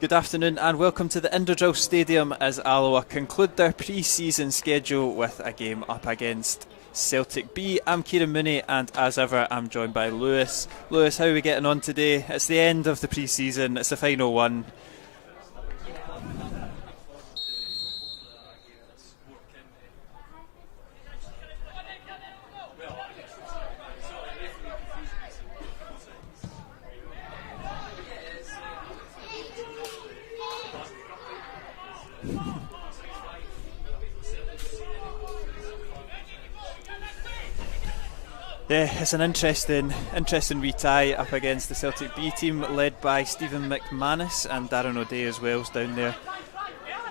Good afternoon and welcome to the Indodrill Stadium as Alloa conclude their pre-season schedule with a game up against Celtic B. I'm Kieran Mooney and as ever I'm joined by Lewis. Lewis, how are we getting on today? It's the end of the pre-season, it's the final one. Yeah, it's an interesting wee tie up against the Celtic B team led by Stephen McManus and Darren O'Day as well down there.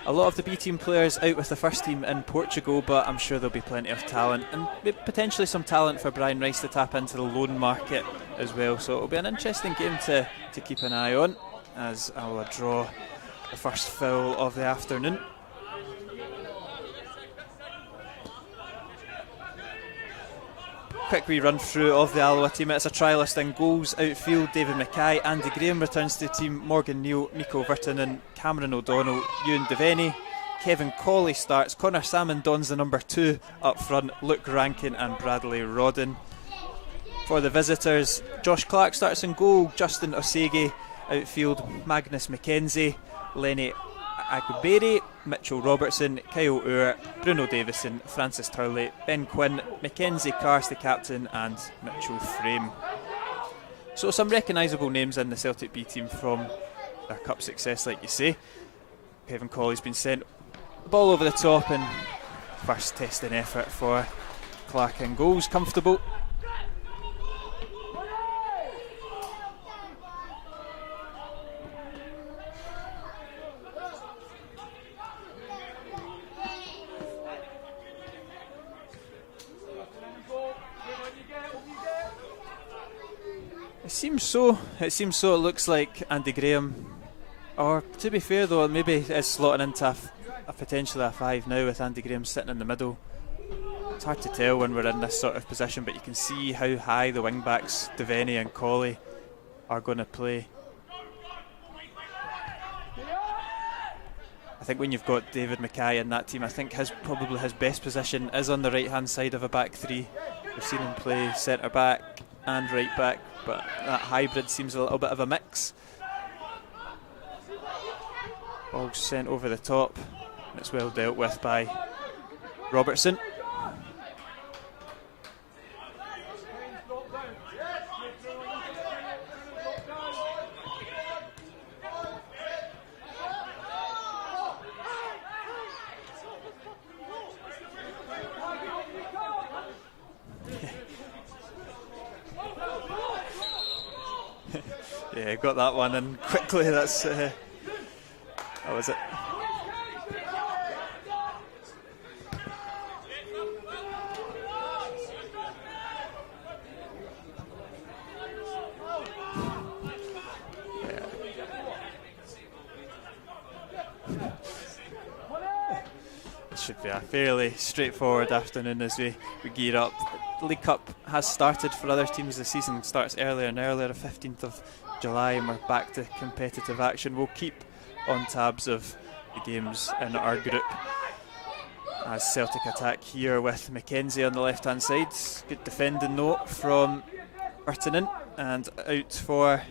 A lot of the B team players out with the first team in Portugal, but I'm sure there'll be plenty of talent and potentially some talent for Brian Rice to tap into the loan market as well. So it'll be an interesting game to keep an eye on as I'll draw the first foul of the afternoon. Quick wee run through of the Alloa team. It's a trialist in goals. Outfield, David Mackay, Andy Graham returns to the team, Morgan Neal, Nico Virtanen, Cameron O'Donnell, Ewan Devaney. Kevin Cawley starts, Connor Salmon dons the number 2 up front, Luke Rankin and Bradley Rodden. For the visitors, Josh Clark starts in goal, Justin Osege, outfield, Magnus McKenzie, Lenny Agberi, Mitchell Robertson, Kyle Uhr, Bruno Davison, Francis Turley, Ben Quinn, Mackenzie Carse the captain and Mitchell Frame. So some recognisable names in the Celtic B team from their cup success, like you say. Kevin Cawley's been sent the ball over the top and first testing effort for Clark in goals, comfortable. It seems so. It looks like Andy Graham, or to be fair though, maybe is slotting into a potentially a 5 now with Andy Graham sitting in the middle. It's hard to tell when we're in this sort of position, but you can see how high the wing backs Devaney and Cawley are going to play. I think when you've got David Mackay in that team, I think probably his best position is on the right hand side of a back three. We've seen him play centre back and right back, but that hybrid seems a little bit of a mix. Ball sent over the top, and it's well dealt with by Robertson. Yeah, got that one in quickly. That's that was it. It should be a fairly straightforward afternoon as we gear up. The League Cup has started for other teams. The season starts earlier and earlier, the 15th of July, and we're back to competitive action. We'll keep on tabs of the games in our group as Celtic attack here with Mackenzie on the left hand side. Good defending note from Virtanen and out for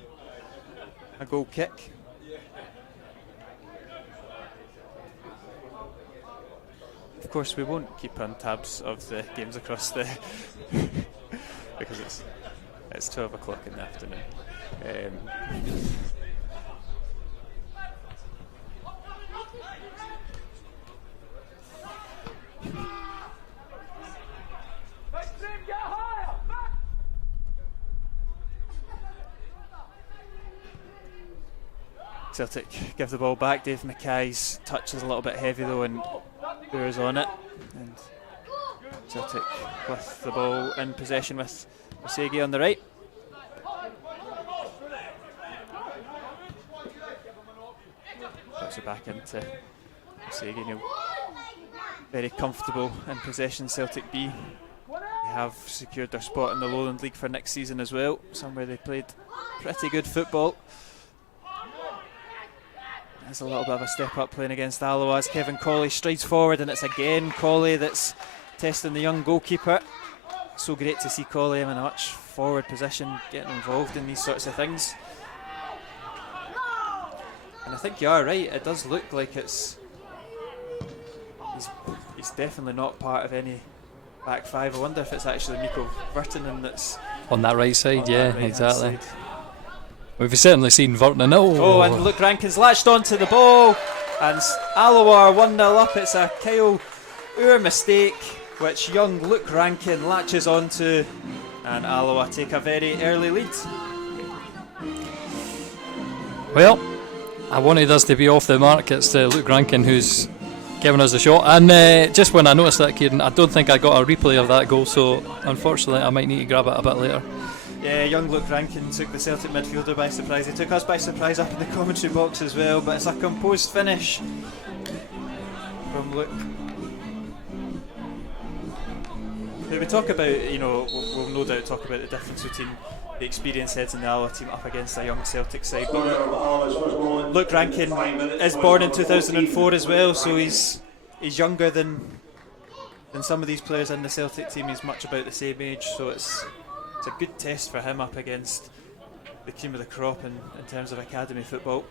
a goal kick. Of course we won't keep on tabs of the games across the because it's 12 o'clock in the afternoon. Celtic give the ball back. Dave Mackay's touch is a little bit heavy though, and Uhr's on it. And Celtic with the ball in possession with Osege on the right. Puts it back into Osege. Very comfortable in possession, Celtic B. They have secured their spot in the Lowland League for next season as well, somewhere they played pretty good football. There's a little bit of a step up playing against Alloa as Kevin Colley strides forward, and it's again Colley that's testing the young goalkeeper. So great to see Colley in a much forward position, getting involved in these sorts of things. And I think you are right, it does look like he's definitely not part of any back five. I wonder if it's actually Mikko Virtanen that's on that right side. Yeah, right exactly. side. We've certainly seen Virtanen. Oh, and Luke Rankin's latched onto the ball, and Alloa are 1-0 up. It's a Kyle Uhr mistake, which young Luke Rankin latches onto, and Alloa take a very early lead. Well, I wanted us to be off the mark. It's Luke Rankin who's given us a shot, and just when I noticed that, Kieran, I don't think I got a replay of that goal, so unfortunately I might need to grab it a bit later. Yeah, young Luke Rankin took the Celtic midfielder by surprise. He took us by surprise up in the commentary box as well, but it's a composed finish from Luke. When we talk about, we'll no doubt talk about the difference between the experienced heads in the Alloa team up against a young Celtic side. But Luke Rankin is born in 2004 as well, so he's younger than some of these players in the Celtic team. He's much about the same age, so it's a good test for him up against the cream of the crop in terms of academy football.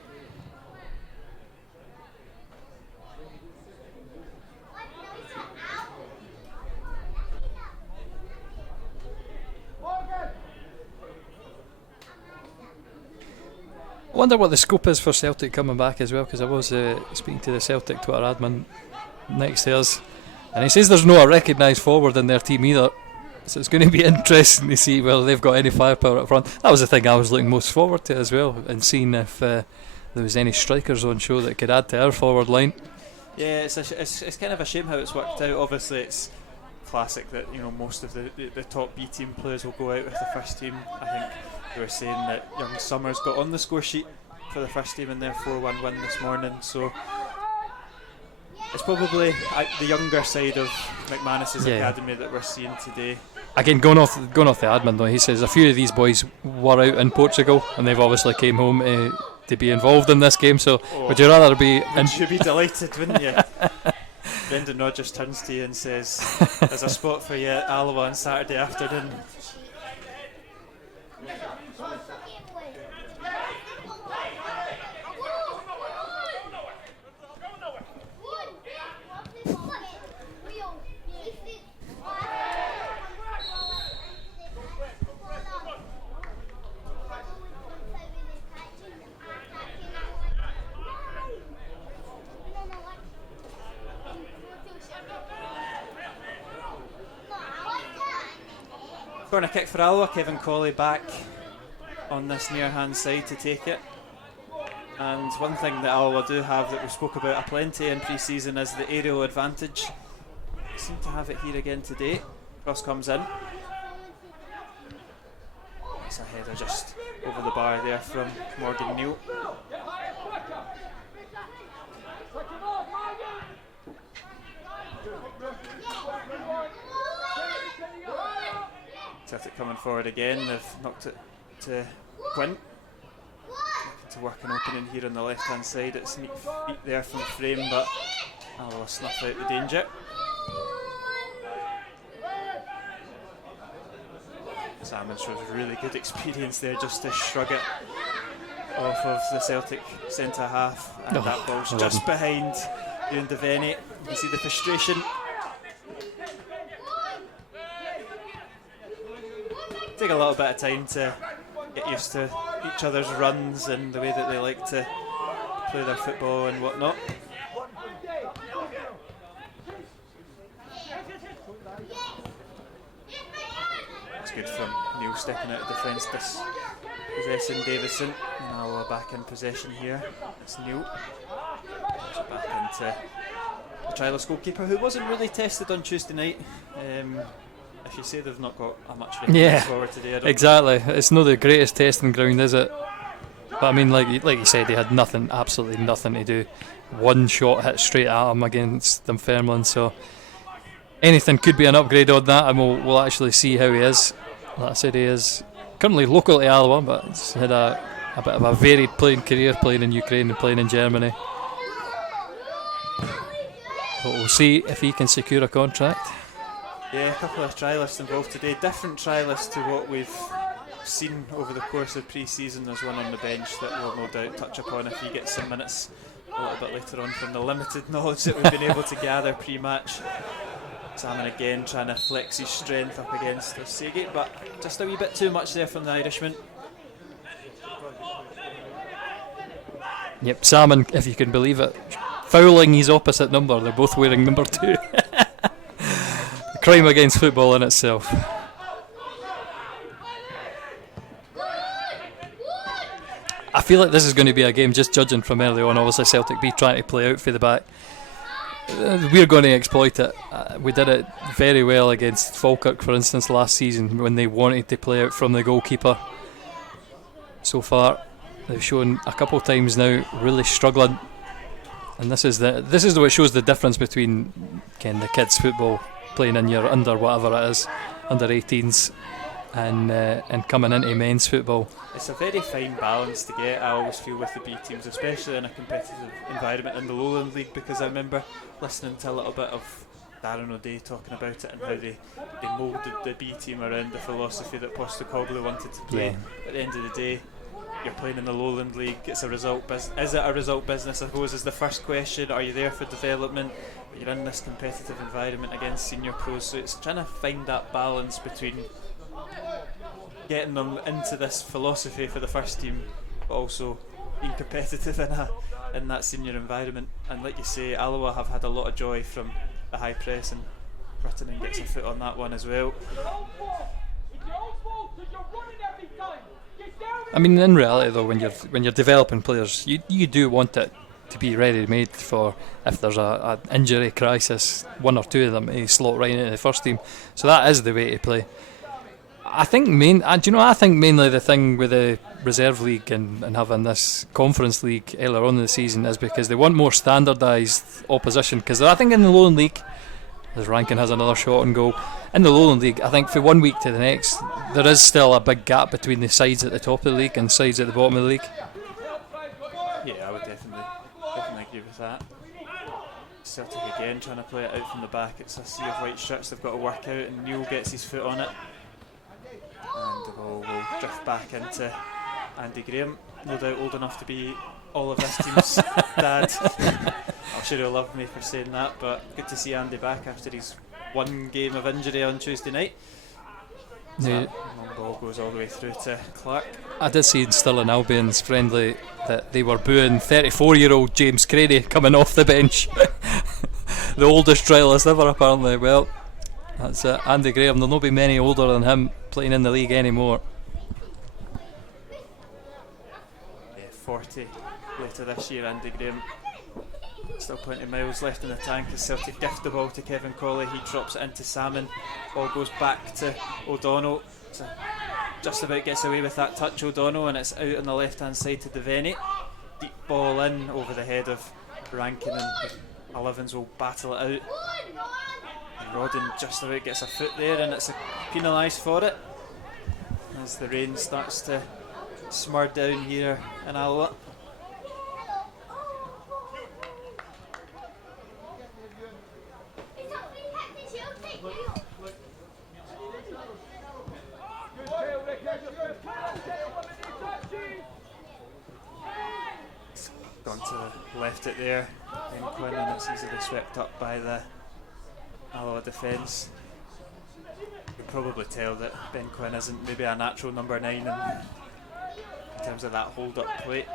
I wonder what the scope is for Celtic coming back as well, because I was speaking to the Celtic Twitter admin next to us, and he says there's no recognised forward in their team either. So it's going to be interesting to see whether they've got any firepower up front. That was the thing I was looking most forward to as well, and seeing if there was any strikers on show that could add to our forward line. Yeah, it's kind of a shame how it's worked out. Obviously, it's classic that most of the top B team players will go out with the first team. I think they were saying that young Summers got on the score sheet for the first team in their 4-1 win this morning. So it's probably the younger side of McManus's academy that we're seeing today. Again, going off the admin though, he says a few of these boys were out in Portugal and they've obviously came home to be involved in this game. So would you rather be? You'd be delighted, wouldn't you? Brendan Rodgers turns to you and says, "There's a spot for you at Alloa on Saturday afternoon." Corner kick for Alloa. Kevin Colley back on this near hand side to take it. And one thing that Alloa do have that we spoke about aplenty in pre-season is the aerial advantage. They seem to have it here again today. Cross comes in. It's a header just over the bar there from Morgan Neal. Celtic coming forward again. They've knocked it to Quint. Looking to work an opening here on the left hand side. It's neat feet there from the frame, but Alloa snuff out the danger. Salmon shows really good experience there just to shrug it off of the Celtic centre half, and that ball's just behind Ewan Devaney. You see the frustration. Take a little bit of time to get used to each other's runs and the way that they like to play their football and whatnot. It's good from Neil stepping out of defence, possessing Davison. Now we're back in possession here. It's Neil. Back into the trialist goalkeeper, who wasn't really tested on Tuesday night. If you say they've not got a much forward today, I don't exactly. It's not the greatest testing ground, is it? But I mean, like you said, they had nothing, absolutely nothing to do. One shot hit straight at him against Dunfermline, so anything could be an upgrade on that, and we'll actually see how he is. Like I said, he is currently local to Alloa, but he's had a bit of a varied playing career, playing in Ukraine and playing in Germany. But we'll see if he can secure a contract. Yeah, a couple of trialists involved today. Different trialists to what we've seen over the course of pre-season. There's one on the bench that we'll no doubt touch upon if he gets some minutes a little bit later on from the limited knowledge that we've been able to gather pre-match. Salmon again trying to flex his strength up against Osegi, but just a wee bit too much there from the Irishman. Yep, Salmon, if you can believe it, fouling his opposite number. They're both wearing number 2. A crime against football in itself. I feel like this is going to be a game, just judging from early on, obviously Celtic be trying to play out for the back. We're going to exploit it. We did it very well against Falkirk, for instance, last season when they wanted to play out from the goalkeeper. So far, they've shown a couple of times now really struggling, and this is what shows the difference between the kids' football playing in your under whatever it is, under 18s, and coming into men's football. It's a very fine balance to get, I always feel, with the B teams, especially in a competitive environment in the Lowland League, because I remember listening to a little bit of Darren O'Day talking about it and how they moulded the B team around the philosophy that Postecoglou wanted to play. Yeah. At the end of the day, you're playing in the Lowland League, it's a result is it a result business, I suppose, is the first question. Are you there for development? You're in this competitive environment against senior pros, so it's trying to find that balance between getting them into this philosophy for the first team, but also being competitive in that senior environment. And like you say, Alloa have had a lot of joy from the high press, and Brittanen gets a foot on that one as well. I mean, in reality though, when you're developing players, you do want it to be ready-made for if there's a injury crisis, one or two of them may slot right into the first team. So that is the way to play. I think mainly the thing with the reserve league and having this conference league earlier on in the season is because they want more standardised opposition. Because I think in the Lowland League, as Rankin has another shot on goal, in the Lowland League, I think from 1 week to the next, there is still a big gap between the sides at the top of the league and sides at the bottom of the league. Yeah, I would definitely agree with that. Celtic again trying to play it out from the back. It's a sea of white shirts they've got to work out, and Neil gets his foot on it. And the ball will drift back into Andy Graham, no doubt old enough to be all of this team's dad. I'm sure he'll love me for saying that, but good to see Andy back after his one game of injury on Tuesday night. So that long ball goes all the way through to Clark. I did see in Stirling Albion's friendly that they were booing 34-year-old James Crady coming off the bench. The oldest trialist ever, apparently. Well, that's it. Andy Graham, there'll not be many older than him playing in the league anymore. Yeah, 40 later this year, Andy Graham. Still plenty of miles left in the tank as Celtic gift the ball to Kevin Colley. He drops it into Salmon. Ball goes back to O'Donnell. So just about gets away with that touch, O'Donnell, and it's out on the left hand side to Devaney. Deep ball in over the head of Rankin, and 11s will battle it out. Rodden just about gets a foot there, and it's penalised for it as the rain starts to smur down here in Alloa. Gone to the left it there, Ben Quinn, and it's easily swept up by the Alloa defence. You can probably tell that Ben Quinn isn't maybe a natural number 9 in terms of that hold up plate.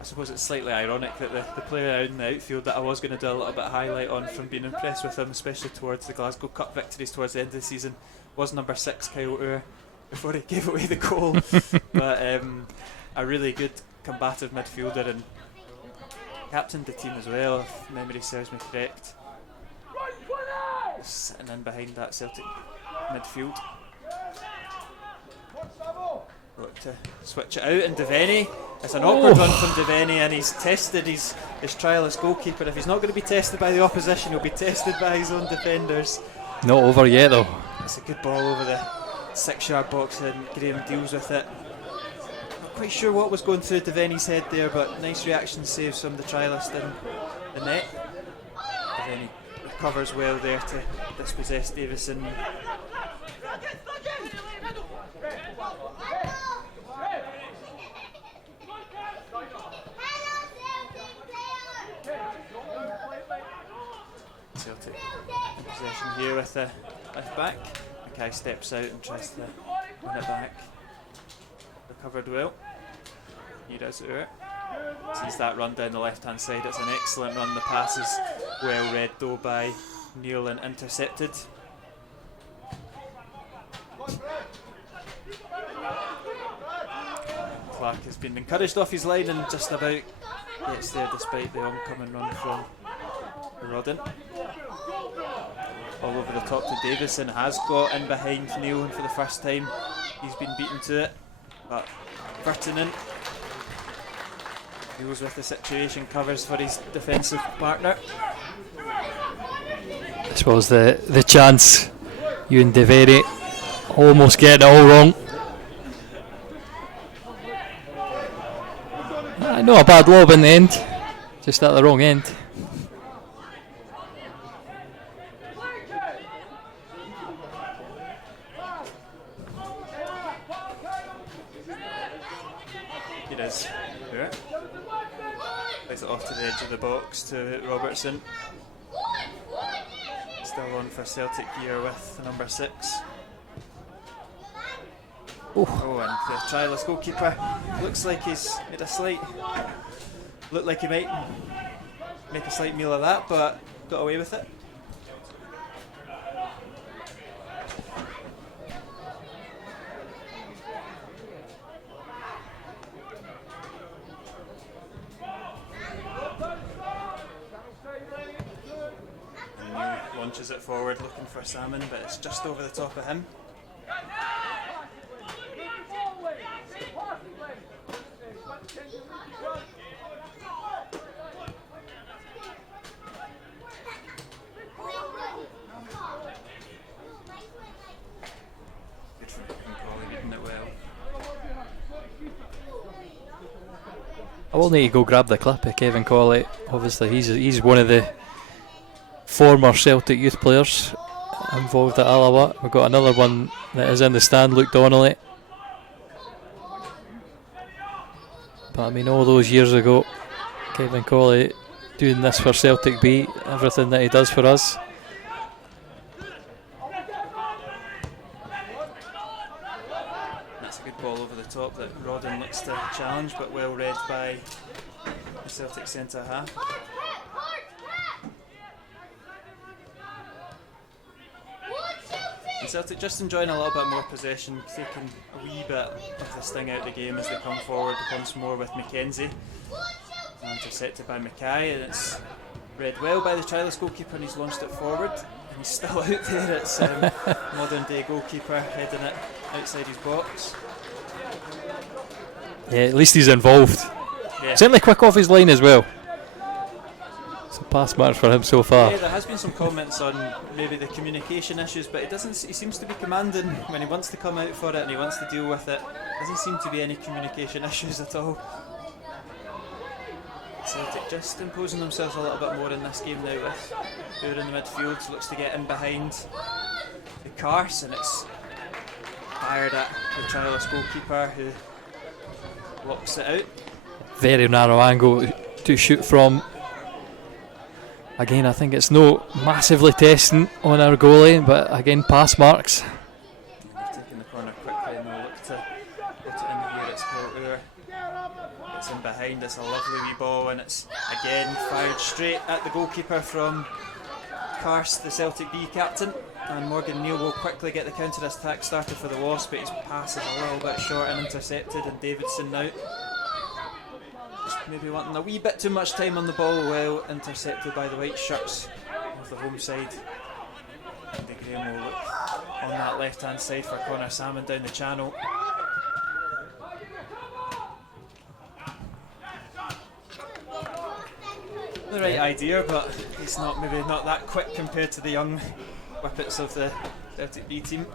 I suppose it's slightly ironic that the player out in the outfield that I was going to do a little bit of highlight on from being impressed with him, especially towards the Glasgow Cup victories towards the end of the season, was number 6 Kyle Uhr before he gave away the goal. But a really good combative midfielder and captained the team as well, if memory serves me correct. Just sitting in behind that Celtic midfield. Look to switch it out, and Devaney. It's an awkward one from Devaney, and he's tested his trialist goalkeeper. If he's not going to be tested by the opposition, he'll be tested by his own defenders. Not over yet though. It's a good ball over the 6-yard box, and Graham deals with it. quite sure what was going through Devaney's head there, but nice reaction saves from the trialist in the net. Devaney recovers well there to dispossess Davison. Celtic in possession here with the left back. Mackay steps out and tries to win it back. Recovered well. He does it. Sees that run down the left hand side. It's an excellent run. The pass is well read though by Neil and intercepted. Clark has been encouraged off his line and just about gets there despite the oncoming run from Rodden. All over the top to Davison, has got in behind Neil, and for the first time he's been beaten to it, but Virtanen deals with the situation, covers for his defensive partner. I suppose the chance, Ewan Devaney almost getting it all wrong. Not a bad lob in the end, just at the wrong end. It is. Yeah. Plays it off to the edge of the box to Robertson. Still on for Celtic here with the number 6. Oh, and the trialist goalkeeper looks like he's made a slight. Looked like he might make a slight meal of that, but got away with it. And launches it forward looking for Salmon, but it's just over the top of him. Good for Collie reading it well. I will need to go grab the clip of Kevin Colley. Obviously he's one of the former Celtic youth players involved at Alloa. We've got another one that is in the stand, Luke Donnelly. But I mean, all those years ago, Kevin Colley doing this for Celtic B, everything that he does for us. That's a good ball over the top that Rodden looks to challenge, but well read by the Celtic centre half. And Celtic just enjoying a little bit more possession, taking a wee bit of the sting out of the game as they come forward once more with Mackenzie. Intercepted by Mackay, and it's read well by the trialist goalkeeper, and he's launched it forward. And he's still out there. It's modern day goalkeeper heading it outside his box. Yeah, at least he's involved. Yeah. Certainly quick off his line as well. Some pass marks for him so far. Yeah, there has been some comments on maybe the communication issues, but he seems to be commanding when he wants to come out for it and he wants to deal with it. Doesn't seem to be any communication issues at all. Celtic just imposing themselves a little bit more in this game now with Ur in the midfield, looks to get in behind the Cars, and it's fired at the trialist goalkeeper who blocks it out. Very narrow angle to shoot from. Again, I think it's no massively testing on our goalie, but again, pass marks. Taking the corner quickly and they'll look to put it in here. It's Ur. It's in behind, it's a lovely wee ball, and it's again fired straight at the goalkeeper from Karst, the Celtic B captain. And Morgan Neal will quickly get the counter attack started for the Wasp, but his pass is a little bit short and intercepted, and Davidson now just maybe wanting a wee bit too much time on the ball. Well intercepted by the white shirts of the home side. And Graham will look on that left hand side for Connor Salmon down the channel. The right idea, but he's maybe not that quick compared to the young whippets of the Celtic B team.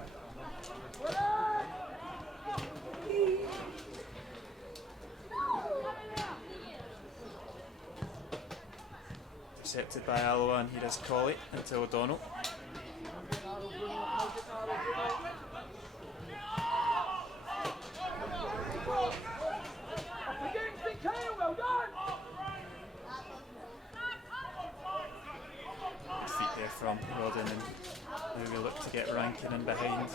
intercepted by Alloa, and here is Colley into O'Donnell. Good feet there from Rodden, and now we look to get Rankin in behind.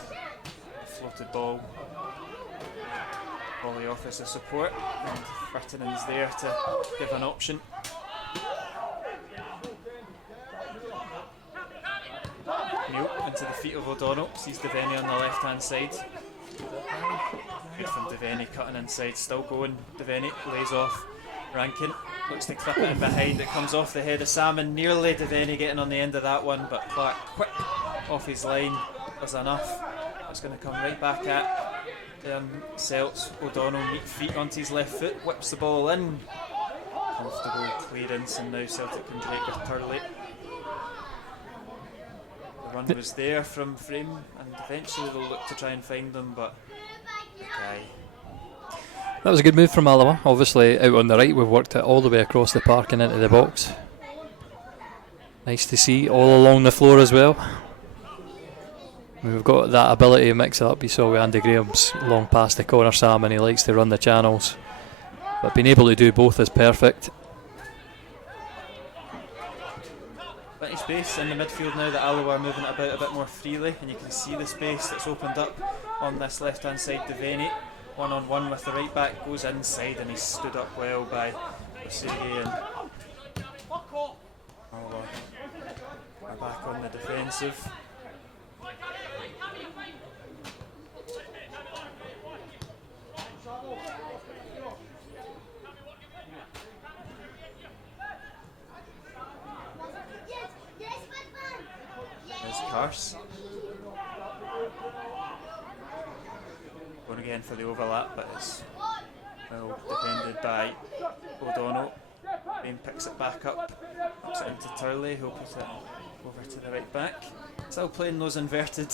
Floated ball. Colley offers the support, and Virtanen's there to give an option. Neil into the feet of O'Donnell, sees Devaney on the left hand side. Good from Devaney, cutting inside, still going. Devaney lays off Rankin, looks to clip it in behind, it comes off the head of Salmon. Nearly Devaney getting on the end of that one, but Clark quick off his line was enough. It's going to come right back at Celts. O'Donnell, neat feet onto his left foot, whips the ball in. Comfortable clearance, and now Celtic can break with Turley. The run was there from Frame, and eventually they'll look to try and find them, but okay. That was a good move from Alloa. Obviously out on the right, we've worked it all the way across the park and into the box. Nice to see, all along the floor as well. We've got that ability to mix it up. You saw with Andy Graham's long pass to Connor Salmon, he likes to run the channels, but being able to do both is perfect. Plenty of space in the midfield now that Alloa are moving about a bit more freely, and you can see the space that's opened up on this left hand side. Devaney one on one with the right back, goes inside, and he's stood up well by Osiri, and Alloa are back on the defensive. Curse. Going again for the overlap, but it's well defended by O'Donnell. Bain picks it back up, puts it into Turley, who'll put it over to the right back. Still playing those inverted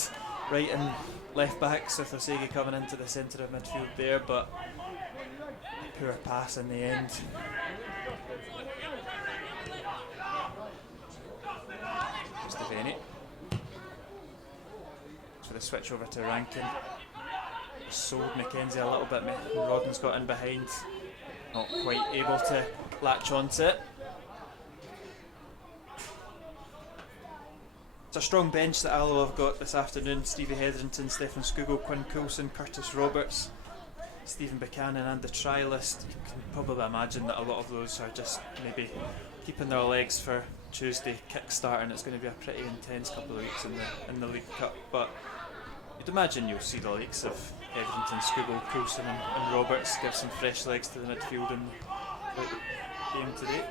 right and left backs, with Osegi coming into the centre of midfield there, but poor pass in the end. It's Devaney. For the switch over to Rankin. Sold McKenzie a little bit. Rodden's got in behind, not quite able to latch onto it. It's a strong bench that Alloa have got this afternoon. Stevie Hetherington, Stefan Skugel, Quinn Coulson, Curtis Roberts, Stephen Buchanan, and the trialist. You can probably imagine that a lot of those are just maybe keeping their legs for Tuesday kickstart, and it's going to be a pretty intense couple of weeks in the League Cup. But you'd imagine you'll see the likes of Hetherington, Skugel, Coulson and Roberts give some fresh legs to the midfield in the game today.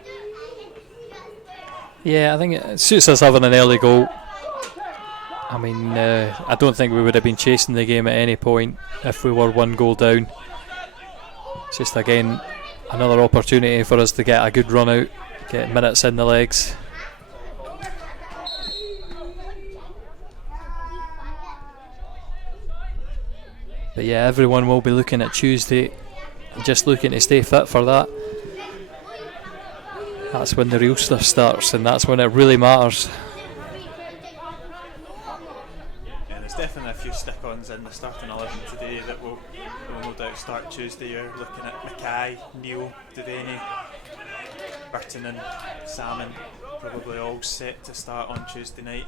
Yeah, I think it suits us having an early goal. I mean, I don't think we would have been chasing the game at any point if we were one goal down. It's just, again, another opportunity for us to get a good run out, get minutes in the legs. But yeah, everyone will be looking at Tuesday, just looking to stay fit for that. That's when the real stuff starts, and that's when it really matters. Yeah, there's definitely a few stick-ons in the starting 11 today that will no doubt start Tuesday. You're looking at Mackay, Neil, Devaney, Burton and Salmon, probably all set to start on Tuesday night.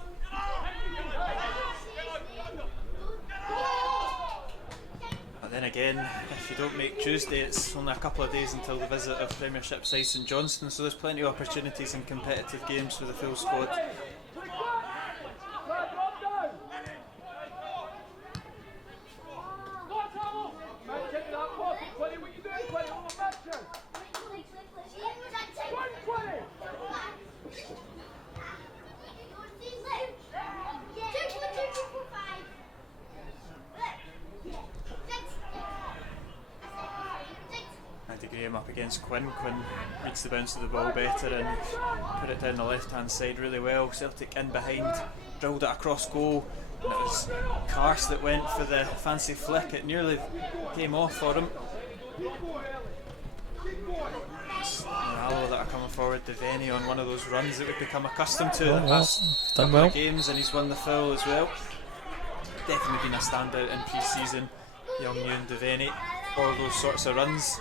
Then again, if you don't make Tuesday, it's only a couple of days until the visit of Premiership side St Johnstone, so there's plenty of opportunities in competitive games for the full squad. Graham up against Quinn. Quinn reads the bounce of the ball better and put it down the left hand side really well. Celtic in behind, drilled it across goal, and it was Karst that went for the fancy flick. It nearly came off for him. it's Alloa that are coming forward. Devaney on one of those runs that we've become accustomed to Oh, in the yeah, past done couple well. of games, and he's won the foul as well. Definitely been a standout in pre-season, young Ewan Devaney, for those sorts of runs,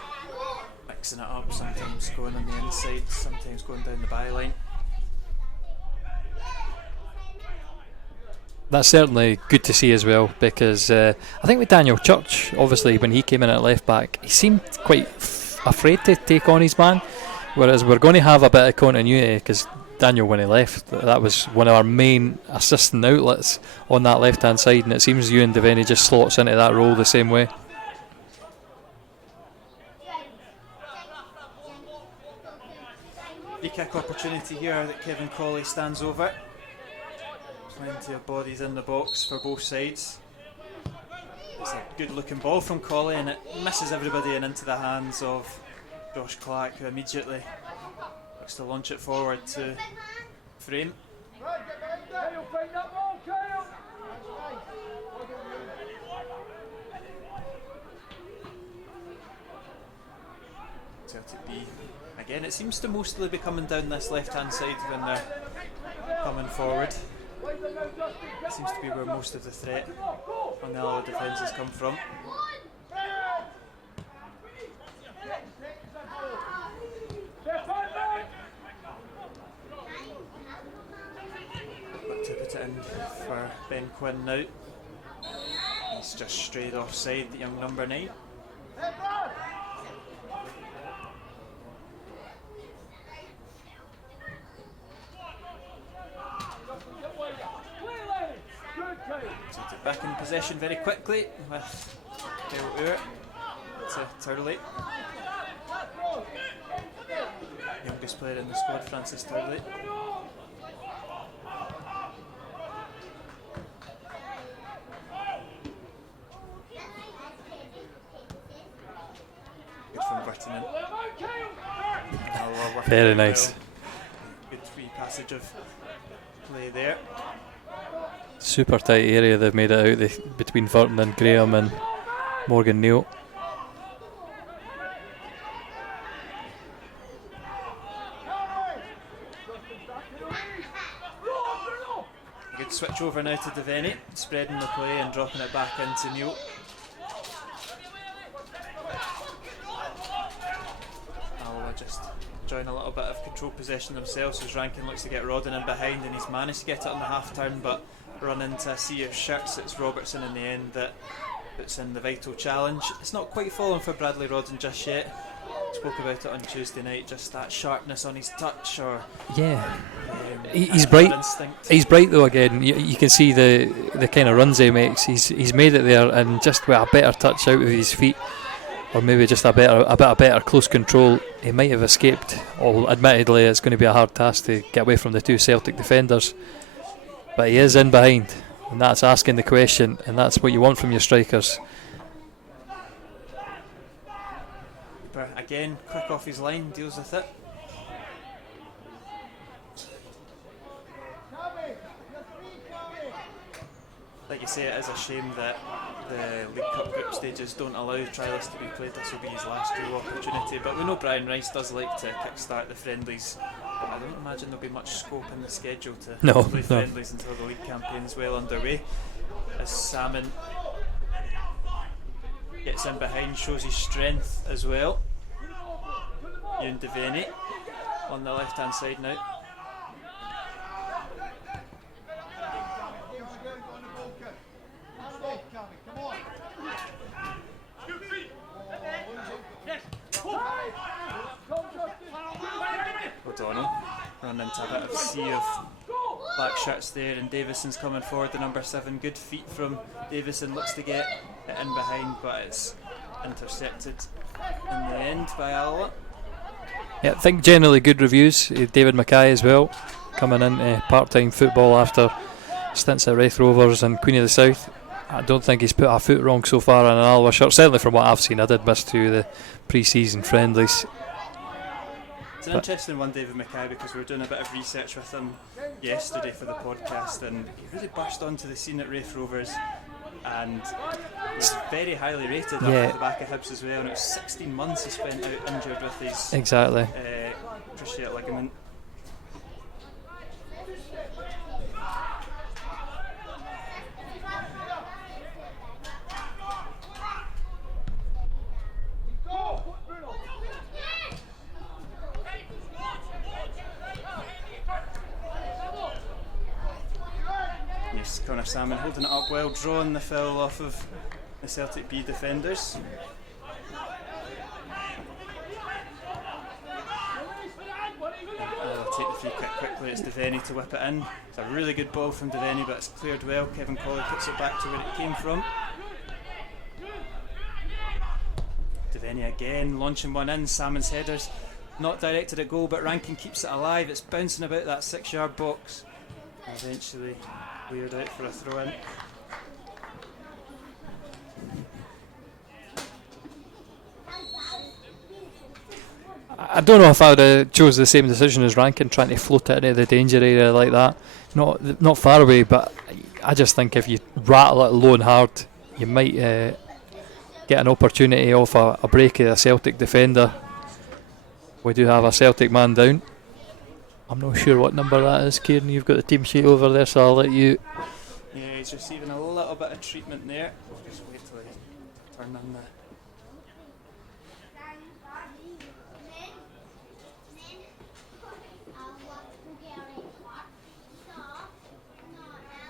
mixing it up, sometimes going on the inside, sometimes going down the byline. That's certainly good to see as well, because I think with Daniel Church, obviously when he came in at left back, he seemed quite afraid to take on his man, whereas we're going to have a bit of continuity, because Daniel, when he left, that was one of our main assistant outlets on that left hand side, and it seems Ewan Devaney just slots into that role the same way. Free kick opportunity here that Kevin Colley stands over. Plenty of bodies in the box for both sides. It's a good looking ball from Colley, and it misses everybody and into the hands of Josh Clark, who immediately looks to launch it forward to Frame. Celtic B. Again, it seems to mostly be coming down this left hand side when they're coming forward. It seems to be where most of the threat on the Alloa defence has come from. Look to put it in for Ben Quinn now. He's just strayed offside, the young number 9. Back in possession very quickly with Dale Ure to Turley. Youngest player in the squad, Francis Turley. Good from Burton. Very nice. Good free passage of play there. Super tight area they've made it out between Burton and Graham and Morgan Neal. Good switch over now to Devaney, spreading the play and dropping it back into Neal. Alloa just enjoying a little bit of control possession themselves as Rankin looks to get Rodden in behind, and he's managed to get it on the half turn, but run into a sea of shirts. It's Robertson in the end that puts in the vital challenge. It's not quite fallen for Bradley Rodden just yet. Spoke about it on Tuesday night, just that sharpness on his touch, or he's bright. Instinct. He's bright though. Again, you can see the kind of runs he makes. He's made it there, and just with a better touch out of his feet, or maybe just a bit of better close control, he might have escaped. Although admittedly, it's going to be a hard task to get away from the two Celtic defenders. But he is in behind, and that's asking the question, and that's what you want from your strikers. Again, quick off his line, deals with it. Like you say, it is a shame that the League Cup group stages don't allow trialists to be played. This will be his last real opportunity, but we know Brian Rice does like to kick-start the friendlies. I don't imagine there'll be much scope in the schedule to play friendlies until the league campaign is well underway. As Salmon gets in behind, shows his strength as well. Ewan Devaney on the left hand side now. O'Donnell running into a bit of sea of black shirts there, and Davison's coming forward, the number 7. Good feet from Davison, looks to get it in behind, but it's intercepted in the end by Alloa. Yeah, I think generally good reviews. David Mackay as well, coming into part-time football after stints at Raith Rovers and Queen of the South. I don't think he's put a foot wrong so far in an Alloa shirt, certainly from what I've seen. I did miss 2 of the pre-season friendlies. It's an interesting one, David Mackay, because we were doing a bit of research with him yesterday for the podcast, and he really burst onto the scene at Raith Rovers and he's very highly rated off the back of Hibs as well, and it was 16 months he spent out injured with his cruciate ligament. Yes, Connor Salmon holding it up well, drawing the foul off of the Celtic B defenders. I'll take the free kick quickly. It's Devaney to whip it in. It's a really good ball from Devaney, but it's cleared well. Kevin Colley puts it back to where it came from. Devaney again launching one in. Salmon's headers not directed at goal, but Rankin keeps it alive. It's bouncing about that 6-yard box. Eventually cleared out for a throw in. I don't know if I would have chose the same decision as Rankin, trying to float it into the danger area like that. Not far away, but I just think if you rattle it low and hard, you might get an opportunity off a break of a Celtic defender. We do have a Celtic man down. I'm not sure what number that is, Kieran. You've got the team sheet over there, so I'll let you. Yeah, he's receiving a little bit of treatment there. Just wait till he turn on the.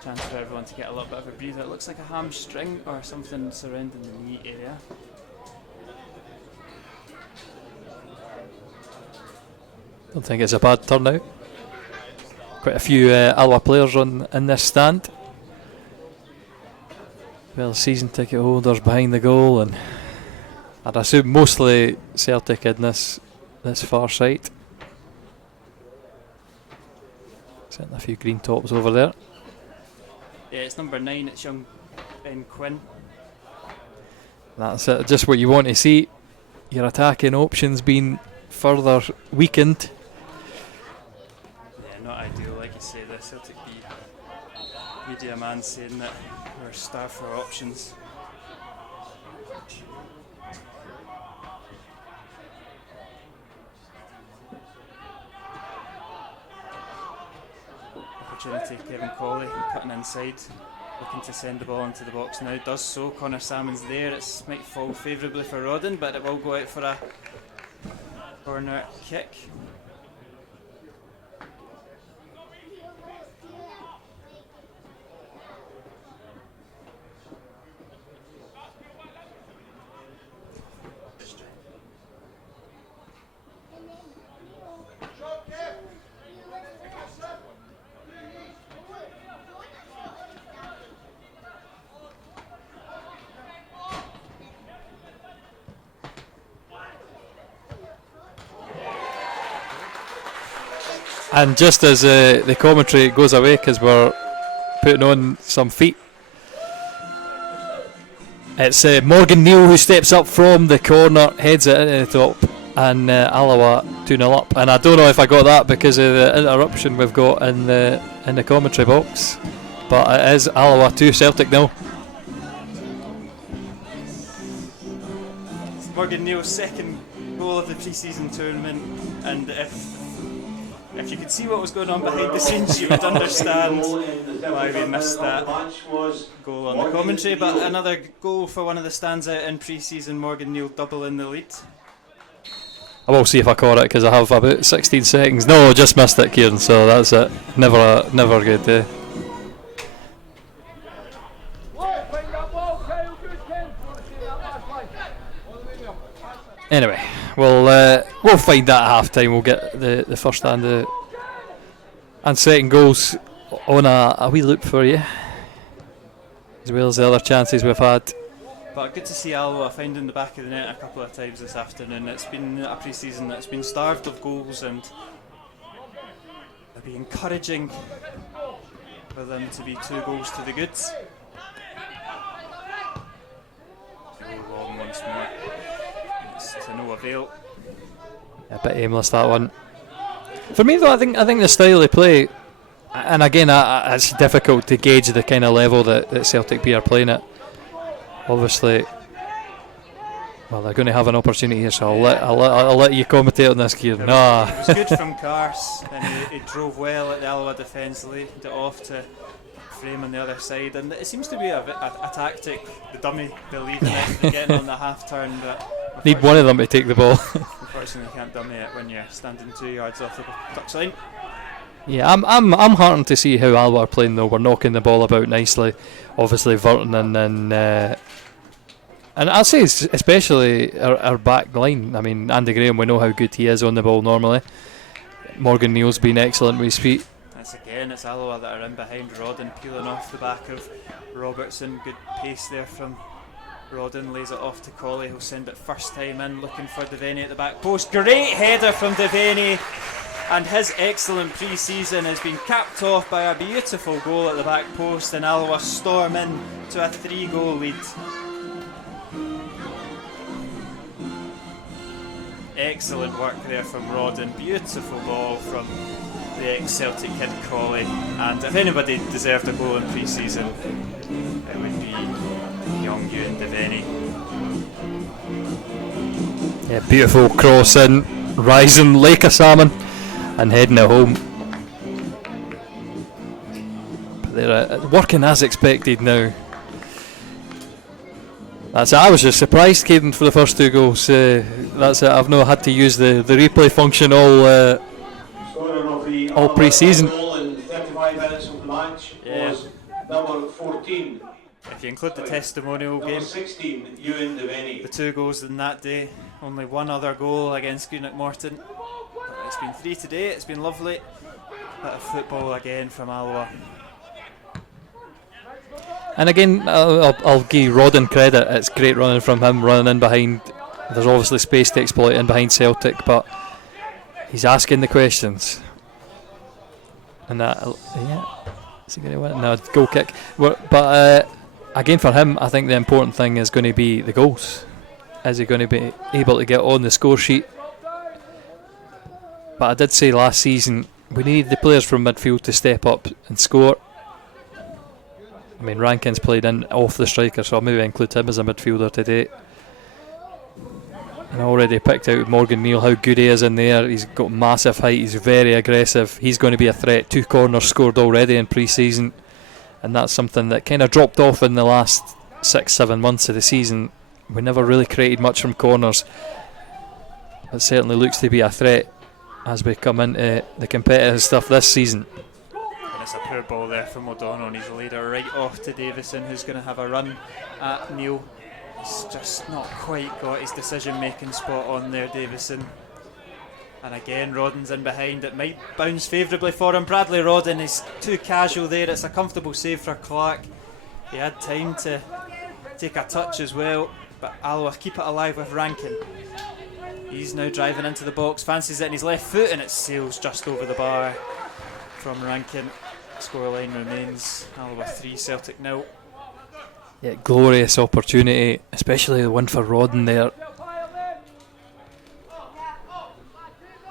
Chance for everyone to get a little bit of a breather. It looks like a hamstring or something surrounding the knee area. Don't think it's a bad turnout. Quite a few Alloa players in this stand. Well, season ticket holders behind the goal, and I'd assume mostly Celtic in this far side. Setting a few green tops over there. Yeah, it's number 9. It's young Ben Quinn. That's it. Just what you want to see. Your attacking options being further weakened. Yeah, not ideal, like you say. The Celtic B media man saying that we're starved for options. Opportunity, Kevin Colley cutting inside, looking to send the ball into the box now. Does so. Connor Salmon's there. It might fall favourably for Rodden, but it will go out for a corner kick. And just as the commentary goes away, because we're putting on some feet, it's Morgan Neal who steps up from the corner, heads it into the top, and Alloa 2-0 up. And I don't know if I got that because of the interruption we've got in the commentary box, but it is Alloa 2, Celtic 0. Morgan Neal's second goal of the pre-season tournament, and if you could see what was going on behind the scenes, you would understand why we missed that goal on the commentary. But another goal for one of the stands out in pre-season. Morgan Neal doubling the lead. I will see if I caught it because I have about 16 seconds. No, just missed it, Kieran. So that's it. Never a good day. Anyway, we'll find that at half time. We'll get the first and second goals on a wee loop for you, as well as the other chances we've had. But good to see Alloa finding the back of the net a couple of times this afternoon. It's been a pre-season that's been starved of goals, and it'll be encouraging for them to be 2 goals to the goods. Go long once more. It's to no avail. A bit aimless, that one. For me though, I think the style they play, and again it's difficult to gauge the kind of level that Celtic B are playing at, obviously, well, they're going to have an opportunity here, so I'll let you commentate on this, Kieran. It was good from Cars, and he drove well at the Alloa defence, laid it off to Frame on the other side, and it seems to be a tactic the dummy believe in it, getting on the half turn, but need one of them to take the ball. unfortunately you can't dummy it when you're standing 2 yards off the touchline. Yeah, I'm heartened to see how Alloa are playing though. We're knocking the ball about nicely. Obviously Verton and I'll say especially our back line. I mean, Andy Graham, we know how good he is on the ball normally. Morgan Neal's been excellent with his feet. It's Alloa that are in behind Rodden, peeling off the back of Robertson. Good pace there from Rodden, lays it off to Colley, who'll send it first time in, looking for Devaney at the back post. Great header from Devaney, and his excellent pre-season has been capped off by a beautiful goal at the back post, and Alloa storm in to a 3-goal lead. Excellent work there from Rodden, beautiful ball from the ex-Celtic kid Colley, and if anybody deserved a goal in pre-season, it would be young Ewan Devaney. Yeah, beautiful cross in, rising like a salmon and heading it home. But they're working as expected now. That's it. I was just surprised, Caden, for the first 2 goals. That's it. I've not had to use the replay function all pre-season. In 35 minutes of the match was number 14. If you include the testimonial game, 16, Ewan Devaney. the 2 goals in that day, only 1 other goal against Greenock Morton. It's been 3 today. It's been lovely. Bit of football again from Alloa. And again, I'll give Rodden credit. It's great running from him, running in behind. There's obviously space to exploit in behind Celtic, but he's asking the questions. And that, is he going to win? No, goal kick. But again, for him, I think the important thing is going to be the goals. Is he going to be able to get on the score sheet? But I did say last season we need the players from midfield to step up and score. I mean, Rankin's played in off the striker, so I'll maybe include him as a midfielder today. And I already picked out Morgan Neal, how good he is in there. He's got massive height, he's very aggressive. He's going to be a threat. 2 corners scored already in pre-season, and that's something that kind of dropped off in the last 6-7 months of the season. We never really created much from corners. It certainly looks to be a threat as we come into the competitive stuff this season. And it's a poor ball there from O'Donnell, and he's laid it right off to Davison, who's going to have a run at Neal. He's just not quite got his decision-making spot on there, Davison. And again, Rodden's in behind. It might bounce favourably for him. Bradley Rodden is too casual there. It's a comfortable save for Clark. He had time to take a touch as well, but Alloa keep it alive with Rankin. He's now driving into the box, fancies it in his left foot, and it sails just over the bar from Rankin. Scoreline remains Alloa 3, Celtic 0. Yeah, glorious opportunity, especially the one for Rodden there.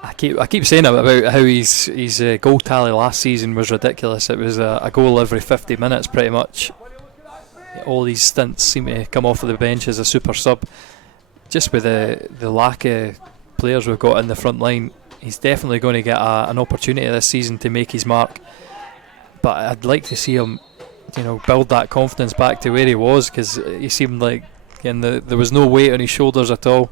I keep saying about how his goal tally last season was ridiculous. It was a goal every 50 minutes pretty much. All these stints seem to come off of the bench as a super sub. Just with the lack of players we've got in the front line, he's definitely going to get an opportunity this season to make his mark. But I'd like to see him, build that confidence back to where he was, because he seemed like there was no weight on his shoulders at all.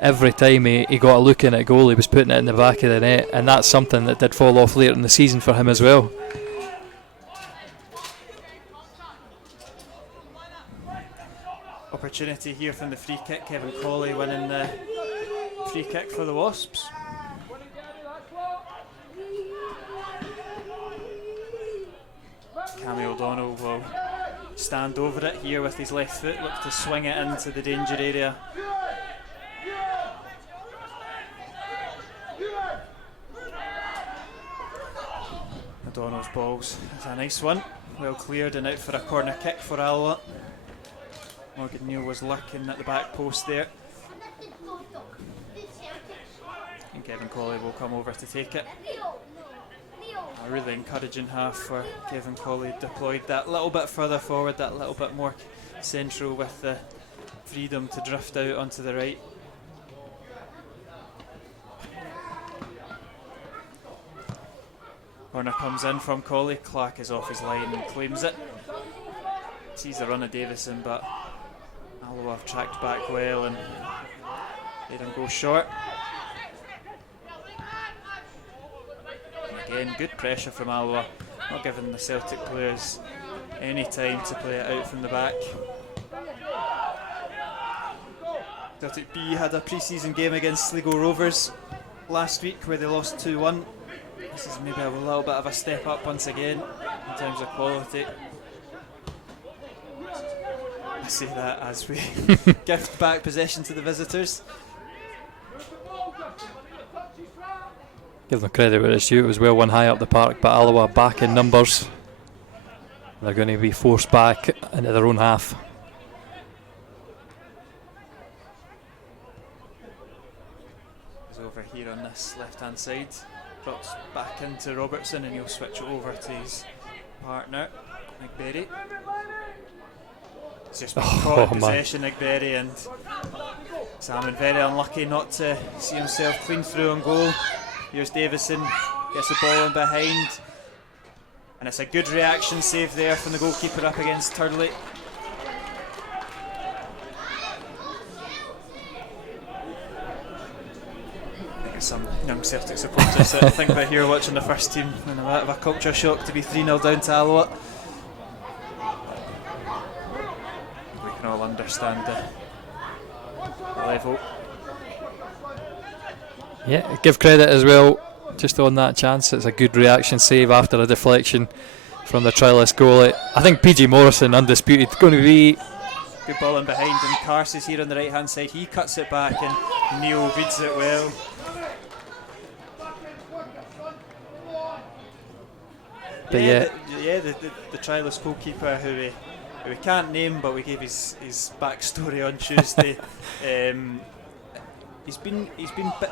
Every time he got a look in at goal, he was putting it in the back of the net, and that's something that did fall off later in the season for him as well. Opportunity here from the free kick. Kevin Colley winning the free kick for the Wasps. Cammy O'Donnell will stand over it here with his left foot, look to swing it into the danger area. O'Donnell's balls is a nice one, well cleared and out for a corner kick for Alloa. Morgan Neal was lurking at the back post there, and Kevin Colley will come over to take it. A really encouraging half for Kevin Colley, deployed that little bit further forward, that little bit more central with the freedom to drift out onto the right. Corner comes in from Colley, Clark is off his line and claims it. Sees the run of Davison, but Alloa have tracked back well and made him go short. Again, good pressure from Alloa, not giving the Celtic players any time to play it out from the back. Celtic B had a pre-season game against Sligo Rovers last week where they lost 2-1. This is maybe a little bit of a step up once again in terms of quality. I say that as we gift back possession to the visitors. Give them credit where it's due. It was well one high up the park, but Alloa back in numbers. They're going to be forced back into their own half. He's over here on this left-hand side. Drops back into Robertson and he'll switch it over to his partner, McBerry. He's just been caught in possession, McBerry, and Salmon very unlucky not to see himself clean through on goal. Here's Davison, gets the ball in behind, and it's a good reaction save there from the goalkeeper up against Turley. Some young Celtic supporters that I think they're here watching the first team and a bit of a culture shock to be 3-0 down to Alloa. We can all understand the level. Yeah, give credit as well just on that chance. It's a good reaction save after a deflection from the trialist goalie. I think PG Morrison, undisputed, going to be... Good ball in behind, and Kars is here on the right hand side. He cuts it back and Neil reads it well. But the trialist goalkeeper who we can't name, but we gave his backstory on Tuesday. He's been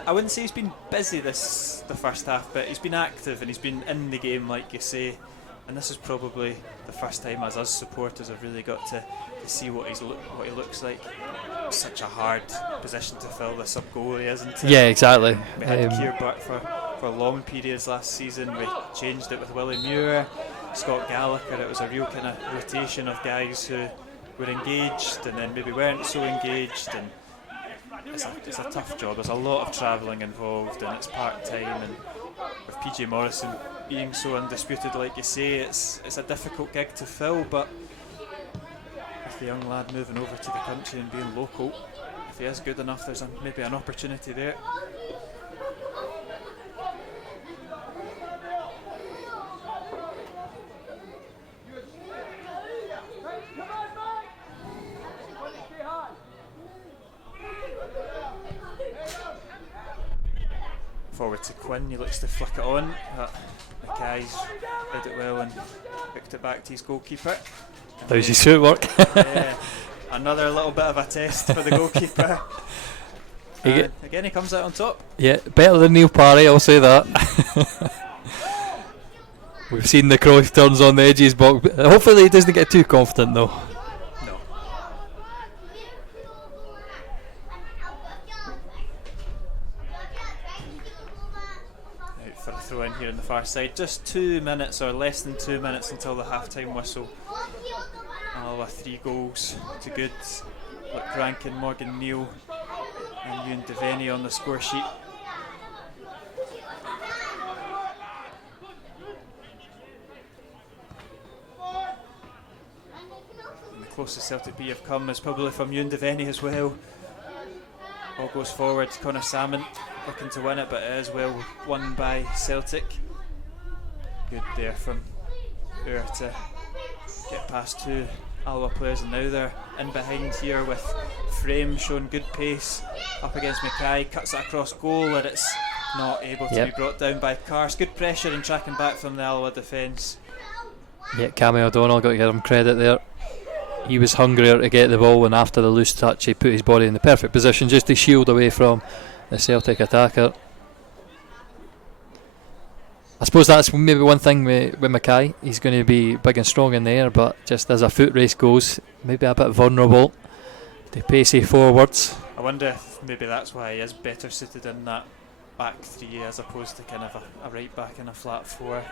I wouldn't say he's been busy the first half, but he's been active and he's been in the game, like you say. And this is probably the first time as us supporters have really got to see what he looks like. It's such a hard position to fill, the sub goalie, isn't it? Yeah, exactly. We had Keir Butt for long periods last season. We changed it with Willie Muir, Scott Gallagher. It was a real kind of rotation of guys who were engaged and then maybe weren't so engaged. And it's a tough job. There's a lot of travelling involved and it's part-time, and with PJ Morrison being so undisputed, like you say, it's a difficult gig to fill. But with the young lad moving over to the country and being local, if he is good enough, there's maybe an opportunity there. Forward to Quinn, he looks to flick it on, but Mackay's did it well and picked it back to his goalkeeper. How's his footwork? Yeah, another little bit of a test for the goalkeeper. Again, he comes out on top. Yeah, better than Neil Parry, I'll say that. We've seen the cross turns on the edge of his box. Hopefully he doesn't get too confident though. No. Out for a throw in here on the far side. Just 2 minutes or less than 2 minutes until the half-time whistle. Alloa 3 goals to good. Luke Rankin, Morgan Neal and Ewan Devaney on the score sheet. And the closest Celtic B have come is probably from Ewan Devaney as well. Ball goes forward, Connor Salmon looking to win it, but it is well won by Celtic. Good there from Ur to get past 2 Alloa players, and now they're in behind here with Frame showing good pace up against Mackay, cuts it across goal and it's not able to be brought down by Kars. Good pressure and tracking back from the Alloa defence. Yeah, Cammy O'Donnell, got to give him credit there. He was hungrier to get the ball, and after the loose touch he put his body in the perfect position just to shield away from the Celtic attacker. I suppose that's maybe one thing with Mackay. He's going to be big and strong in the air, but just as a foot race goes, maybe a bit vulnerable to pacey forwards. I wonder if maybe that's why he is better suited in that back three as opposed to kind of a right back in a flat four.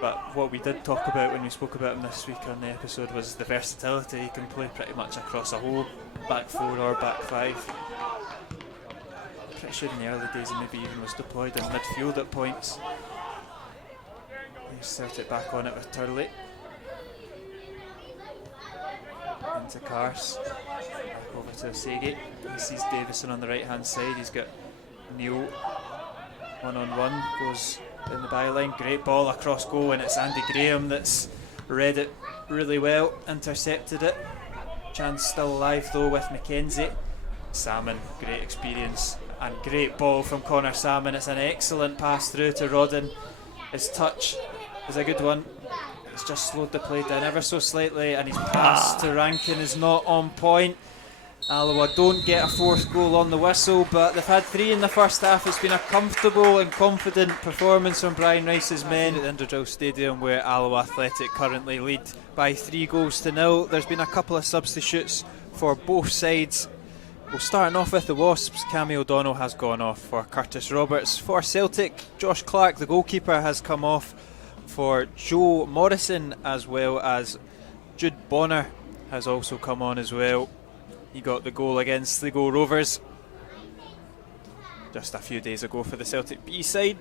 But what we did talk about when we spoke about him this week on the episode was the versatility. He can play pretty much across a whole back four or back five. Pretty sure in the early days he maybe even was deployed in midfield at points. Here's Celtic back on it with Turley. Into Cars. Back over to Osegi. He sees Davison on the right hand side. He's got Neil one-on-one. Goes in the byline. Great ball across goal, and it's Andy Graham that's read it really well. Intercepted it. Chance still alive though with Mackenzie. Salmon, great experience. And great ball from Connor Salmon. It's an excellent pass through to Rodden. His touch is a good one. It's just slowed the play down ever so slightly, and his pass to Rankin is not on point. Alloa don't get a fourth goal on the whistle, but they've had 3 in the first half. It's been a comfortable and confident performance from Brian Rice's men at the Indodrall Stadium, where Alloa Athletic currently lead by 3-0. There's been a couple of substitutes for both sides. Well, starting off with the Wasps, Cammy O'Donnell has gone off for Curtis Roberts. For Celtic, Josh Clark, the goalkeeper, has come off for Joe Morrison, as well as Jude Bonner has also come on as well. He got the goal against Sligo Rovers just a few days ago for the Celtic B side.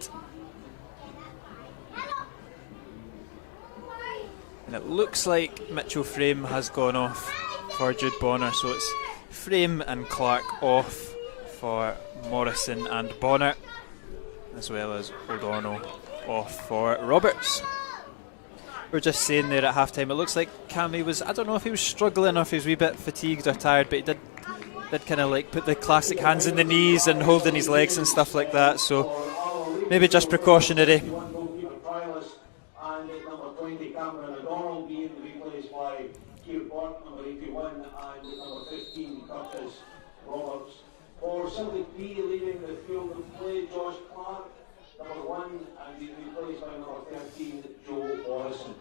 And it looks like Mitchell Frame has gone off for Jude Bonner, so it's Frame and Clark off for Morrison and Bonner, as well as O'Donnell off for Roberts. We're just saying there at half time, it looks like Cammy was, I don't know if he was struggling or if he was a wee bit fatigued or tired, but he did kind of like put the classic hands in the knees and holding his legs and stuff like that, so maybe just precautionary. For Celtic B, leaving the field of play, Josh Clark, number 1, and he's replaced by number 13, Joe Morrison.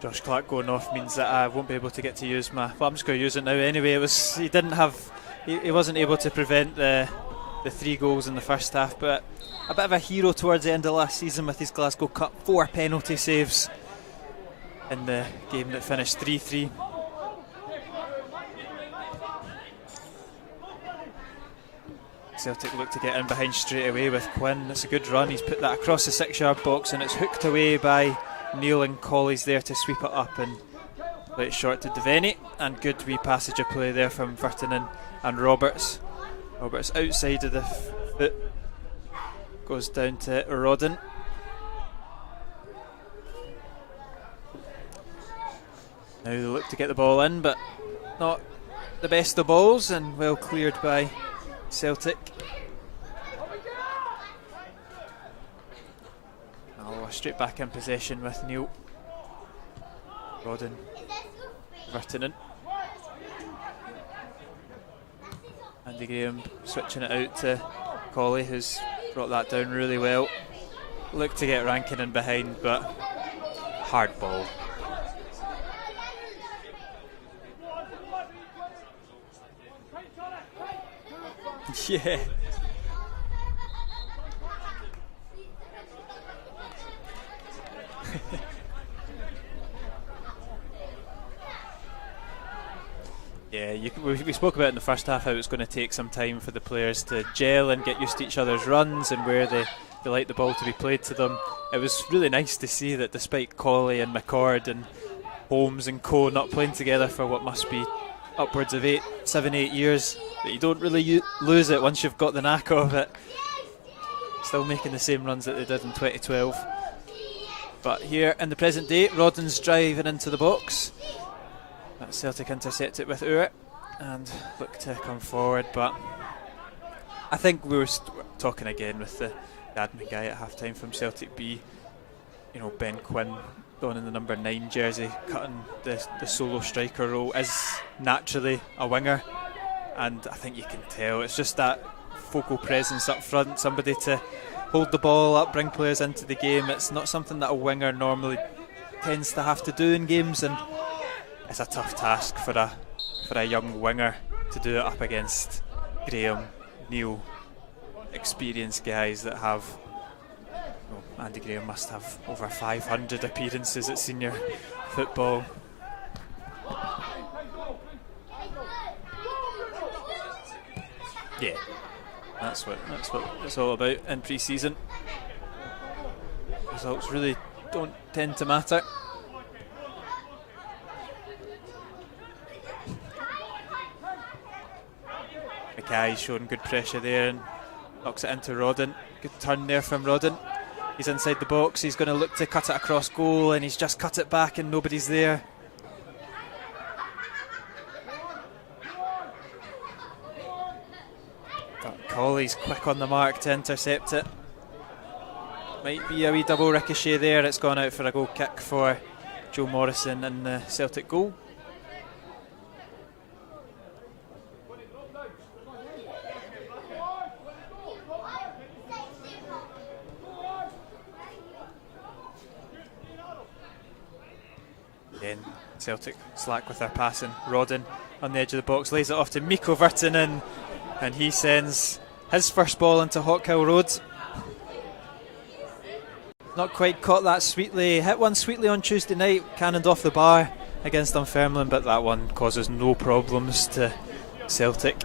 Josh Clark going off means that I won't be able to get to use my. Well, I'm just going to use it now anyway. He wasn't able to prevent the 3 goals in the first half, but a bit of a hero towards the end of last season with his Glasgow Cup 4 penalty saves in the game that finished 3-3. Celtic look to get in behind straight away with Quinn. It's a good run. He's put that across the 6-yard box, and it's hooked away by Neil, and Colley's there to sweep it up and play it short to Devaney. And good wee passage of play there from Vertonen and Roberts. Roberts outside of the foot, goes down to Rodden. Now they look to get the ball in, but not the best of balls, and well cleared by Celtic. Alloa straight back in possession with Neil. Rodden, Vertonen. Andy Graham switching it out to Colley, who's brought that down really well. Look to get Rankin in behind, but hard ball. Yeah. Yeah, we spoke about in the first half how it's going to take some time for the players to gel and get used to each other's runs and where they like the ball to be played to them. It was really nice to see that despite Colley and McCord and Holmes and Co not playing together for what must be upwards of 7-8 years, that you don't really lose it once you've got the knack of it. Still making the same runs that they did in 2012. But here in the present day, Rodden's driving into the box. That Celtic intercept it with Ure and look to come forward, but I think we were talking again with the admin guy at half time from Celtic B. You know, Ben Quinn donning the number 9 jersey, cutting the solo striker role, is naturally a winger. and I think you can tell it's just that focal presence up front, somebody to hold the ball up, bring players into the game. It's not something that a winger normally tends to have to do in games, and it's a tough task for a young winger to do it up against Graham, Neil, experienced guys that have, well, Andy Graham must have over 500 appearances at senior football. Yeah, that's what it's all about in pre-season. Results really don't tend to matter. Mackay's showing good pressure there and knocks it into Rodden. Good turn there from Rodden. He's inside the box, he's going to look to cut it across goal, and he's just cut it back and nobody's there. Colley's quick on the mark to intercept it. Might be a wee double ricochet there. It's gone out for a goal kick for Joe Morrison in the Celtic goal. Then Celtic slack with their passing. Rodden on the edge of the box lays it off to Mikko Virtanen, and he sends his first ball into Hawkhill Road. Not quite caught that sweetly. Hit one sweetly on Tuesday night, cannoned off the bar against Dunfermline, but that one causes no problems to Celtic.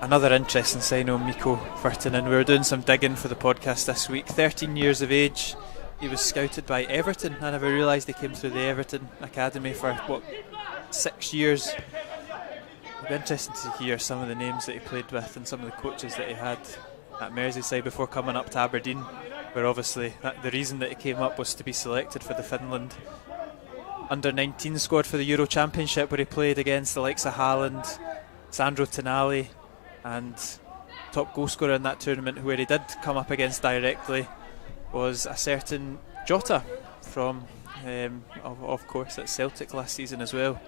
Another interesting sign on Mikko Virtanen. We were doing some digging for the podcast this week. 13 years of age. He was scouted by Everton. I never realised he came through the Everton Academy for, 6 years. It'd be interesting to hear some of the names that he played with and some of the coaches that he had at Merseyside before coming up to Aberdeen, where obviously the reason that he came up was to be selected for the Finland under-19 squad for the Euro Championship, where he played against the likes of Haaland, Sandro Tonali, and top goal scorer in that tournament, where he did come up against directly, was a certain Jota from, of course, at Celtic last season as well.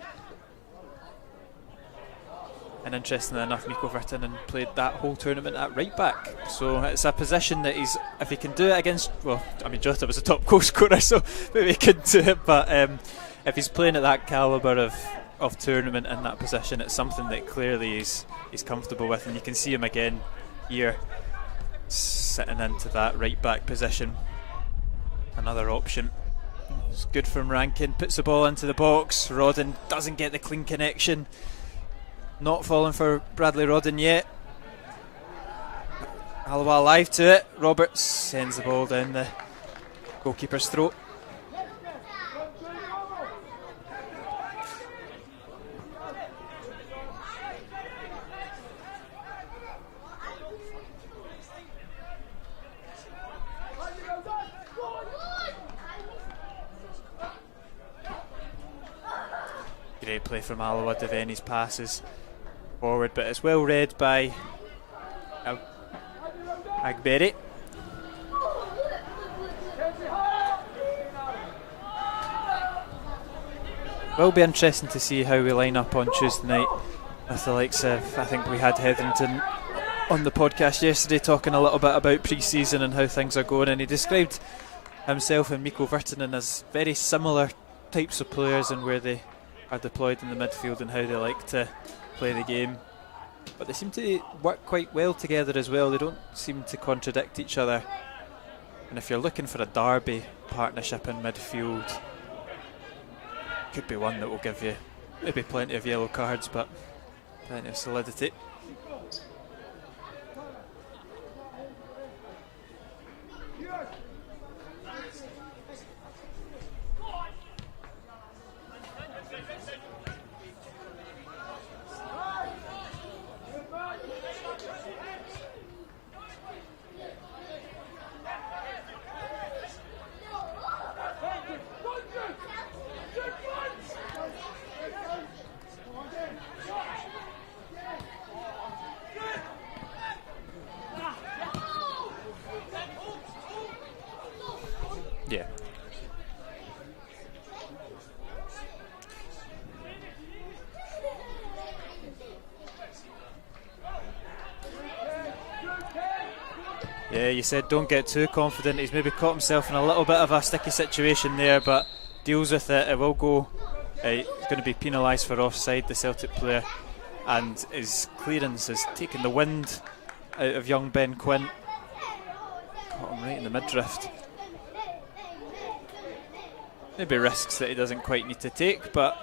And interestingly enough, Mikko Virtanen played that whole tournament at right back. So it's a position that he's, if he can do it against, Jota was a top goal scorer, so maybe he could do it. But if he's playing at that calibre of tournament in that position, it's something that clearly he's comfortable with. And you can see him again here, sitting into that right back position. Another option. It's good from Rankin, puts the ball into the box. Rodden doesn't get the clean connection. Not falling for Bradley Rodden yet. Alloa alive to it. Roberts sends the ball down the goalkeeper's throat. Great play from Alloa. Devaney's passes forward, but it's well read by Agberry. Will be interesting to see how we line up on Tuesday night with the likes of, I think we had Hetherington on the podcast yesterday talking a little bit about pre-season and how things are going, and he described himself and Mikko Virtanen as very similar types of players and where they are deployed in the midfield and how they like to play the game. But they seem to work quite well together as well. They don't seem to contradict each other. And if you're looking for a derby partnership in midfield, could be one that will give you maybe plenty of yellow cards, but plenty of solidity. Yeah, you said don't get too confident. He's maybe caught himself in a little bit of a sticky situation there, but deals with it. It will go. He's going to be penalised for offside, the Celtic player, and his clearance has taken the wind out of young Ben Quinn. Caught him right in the midriff. Maybe risks that he doesn't quite need to take, but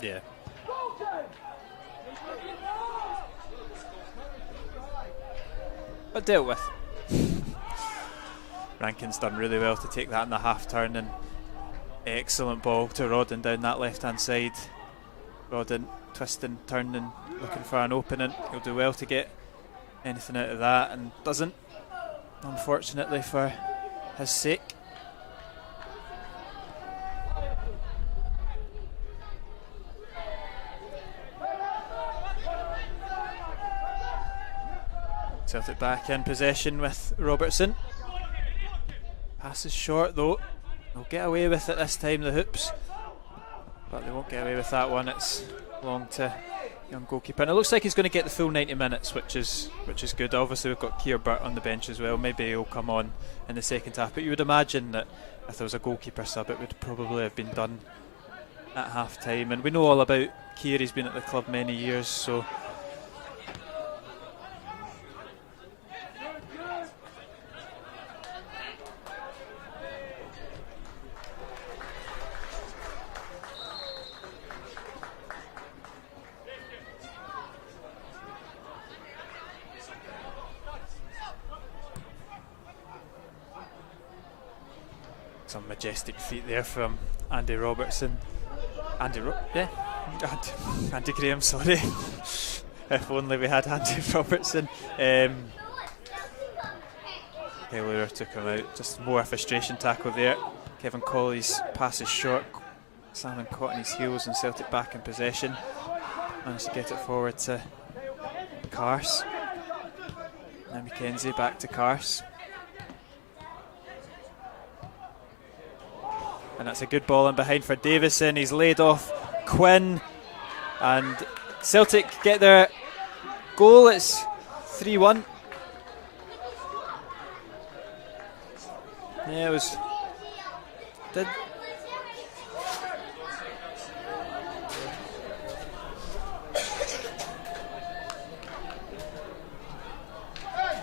yeah. But dealt with. Rankin's done really well to take that in the half turn, and excellent ball to Rodden down that left hand side. Rodden twisting, turning, looking for an opening. He'll do well to get anything out of that, and doesn't, unfortunately for his sake. Celtic back in possession with Robertson. Pass is short though. They'll get away with it this time, the Hoops, but they won't get away with that one. It's long to young goalkeeper, and it looks like he's going to get the full 90 minutes, which is good. Obviously we've got Keir Burt on the bench as well. Maybe he'll come on in the second half, but you would imagine that if there was a goalkeeper sub, it would probably have been done at half time. And we know all about Keir, he's been at the club many years, so some majestic feet there from Andy Robertson. Andy Graham, sorry. If only we had Andy Robertson. Taylor took him out. Just more frustration tackle there. Kevin Colley's pass is short. Salmon caught in his heels, and Celtic back in possession. Managed to get it forward to Carse. Now McKenzie back to Carse. And that's a good ball in behind for Davison. He's laid off Quinn, and Celtic get their goal. It's 3-1. Yeah, it was.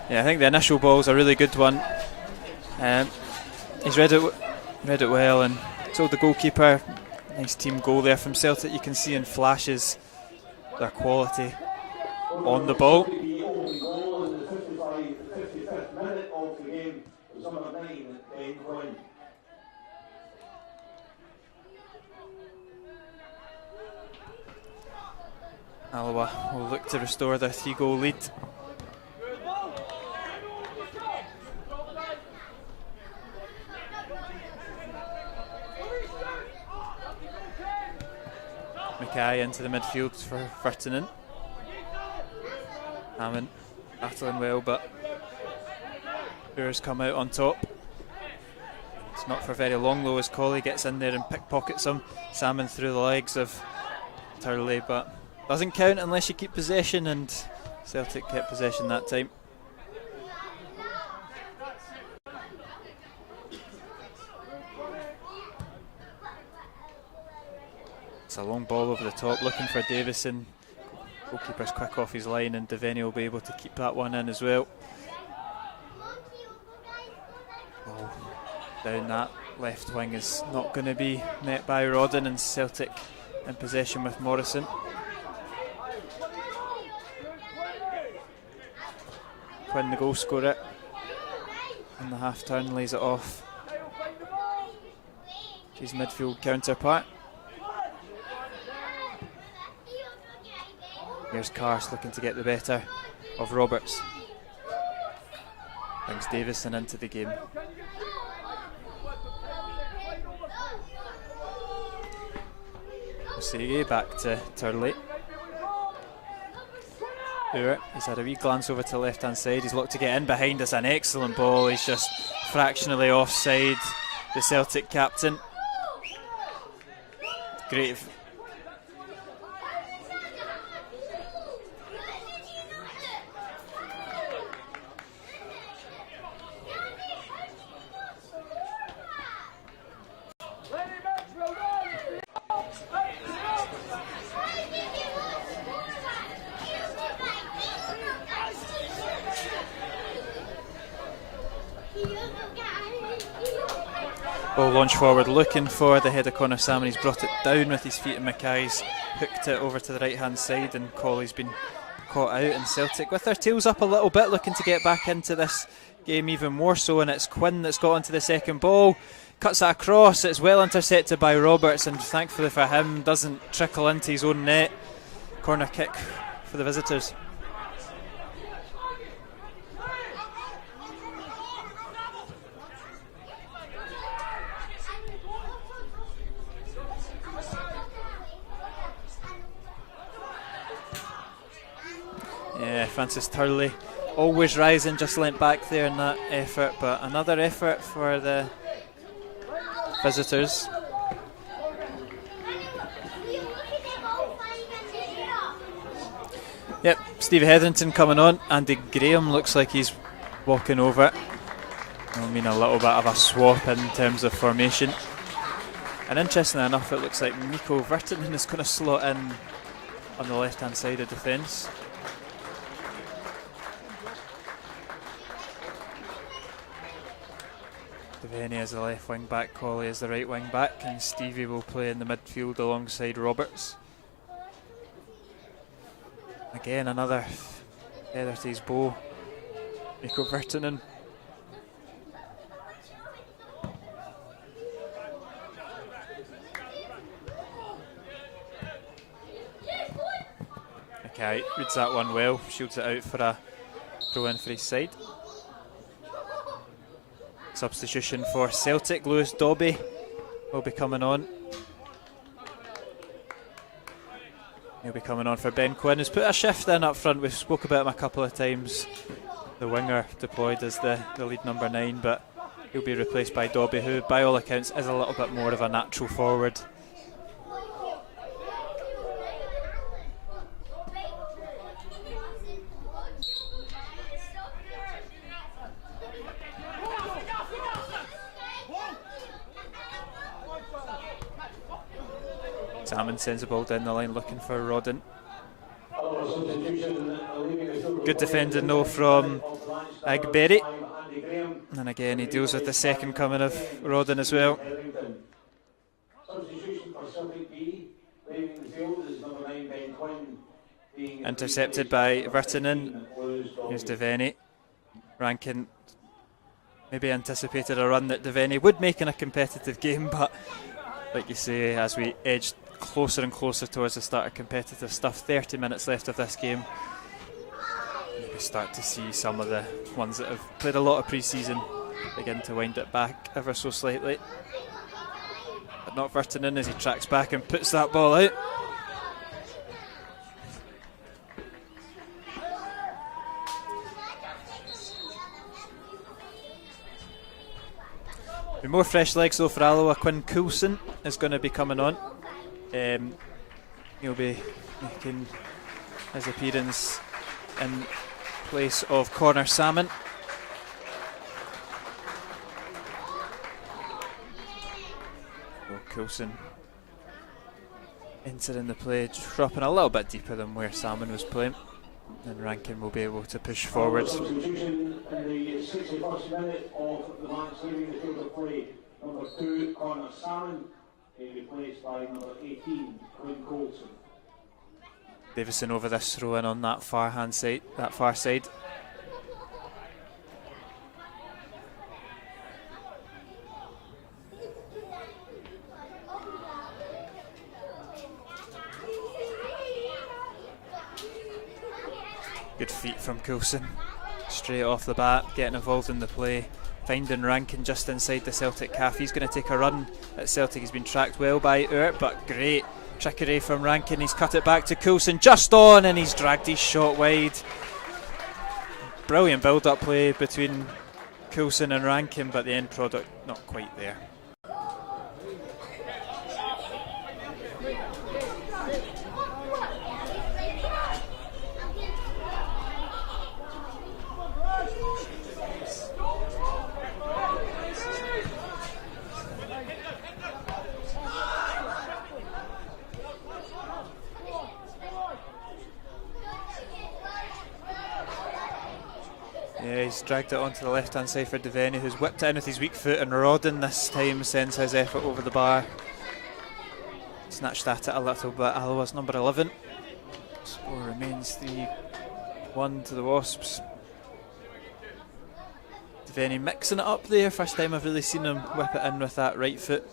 Yeah, I think the initial ball's a really good one. He's read it well and told the goalkeeper. Nice team goal there from Celtic. You can see in flashes their quality on the ball. Alloa will look to restore their 3-goal lead. Mackay into the midfield for Virtanen. Hammond battling well, but Boers come out on top. It's not for very long though, as Colley gets in there and pickpockets him. Salmon through the legs of Turley, but doesn't count unless you keep possession, and Celtic kept possession that time. It's a long ball over the top, looking for Davison. Goalkeeper's quick off his line, and Devaney will be able to keep that one in as well. Oh, down that left wing is not going to be met by Rodden, and Celtic in possession with Morrison. Quinn, the goal scorer, in the half turn, lays it off his midfield counterpart. Here's Carse looking to get the better of Roberts. Brings Davison into the game. Osei back to Turley. Boer, he's had a wee glance over to the left hand side. He's looked to get in behind us. An excellent ball. He's just fractionally offside, the Celtic captain. Great. Ball launch forward, looking for the head of Connor Salmon. He's brought it down with his feet, and Mackay's hooked it over to the right hand side, and Colley's been caught out. And Celtic with their tails up a little bit, looking to get back into this game even more so. And it's Quinn that's got onto the second ball, cuts that across. It's well intercepted by Roberts, and thankfully for him, doesn't trickle into his own net. Corner kick for the visitors. Yeah, Francis Turley always rising, just leant back there in that effort, but another effort for the visitors. Yep, Stevie Hetherington coming on. Andy Graham looks like he's walking over. That'll mean a little bit of a swap in terms of formation. And interestingly enough, it looks like Nico Vertinen is going to slot in on the left hand side of defence. Devaney as the left wing back, Colley as the right wing back, and Stevie will play in the midfield alongside Roberts. Again, another feather to his bow, Nico Vertinen. Okay, reads that one well, shields it out for a throw in for his side. Substitution for Celtic, Lewis Dobby will be coming on. He'll be coming on for Ben Quinn, who's put a shift in up front. We've spoke about him a couple of times. The winger deployed as the lead number 9, but he'll be replaced by Dobby, who by all accounts is a little bit more of a natural forward. Salmon sends the ball down the line looking for Rodden. Good defending though from Agberry. And again he deals with the second coming of Rodden as well. Intercepted by Vertinen. Here's Devaney. Rankin maybe anticipated a run that Devaney would make in a competitive game, but like you say, as we edged closer and closer towards the start of competitive stuff, 30 minutes left of this game, we start to see some of the ones that have played a lot of pre-season begin to wind it back ever so slightly. But not Vertinen as he tracks back and puts that ball out. More fresh legs though for Alloa. Quinn Coulson is going to be coming on. He'll be making his appearance in place of Connor Salmon. Coulson entering the play, dropping a little bit deeper than where Salmon was playing, and Rankin will be able to push forward. Substitution in the 61st minute of the match, leaving the field of play. Number 2, Connor Salmon, replaced by number 18, Quinn Coulson. Davison over this throw in on that far side. Good feet from Coulson, straight off the bat, getting involved in the play, finding Rankin just inside the Celtic half. He's going to take a run at Celtic. He's been tracked well by Urt, but great trickery from Rankin. He's cut it back to Coulson, just on, and he's dragged his shot wide. Brilliant build-up play between Coulson and Rankin, but the end product not quite there. he's dragged it onto the left hand side for Devaney, who's whipped it in with his weak foot, and Rodden this time sends his effort over the bar. Snatched at it a little bit. Alloa's number 11. Score remains 3-1 to the Wasps. Devaney mixing it up there. First time I've really seen him whip it in with that right foot.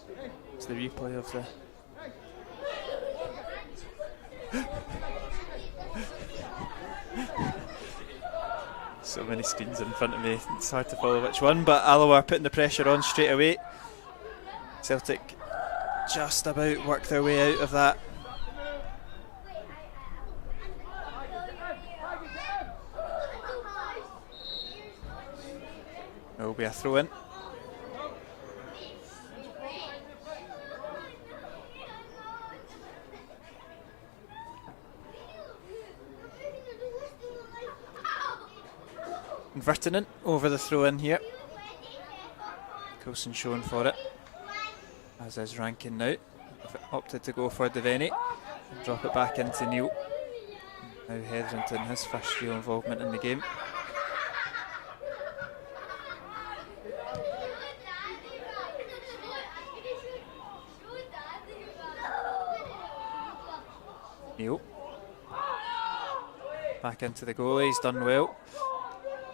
It's the replay of the so many screens in front of me, it's hard to follow which one, but Alloa are putting the pressure on straight away. Celtic just about work their way out of that. It will be a throw in. Vertinen over the throw in here. Coulson showing for it, as is Rankin now. Opted to go for Devaney and drop it back into Neil. Now Hetherington, his first real involvement in the game. Neil back into the goalie, he's done well.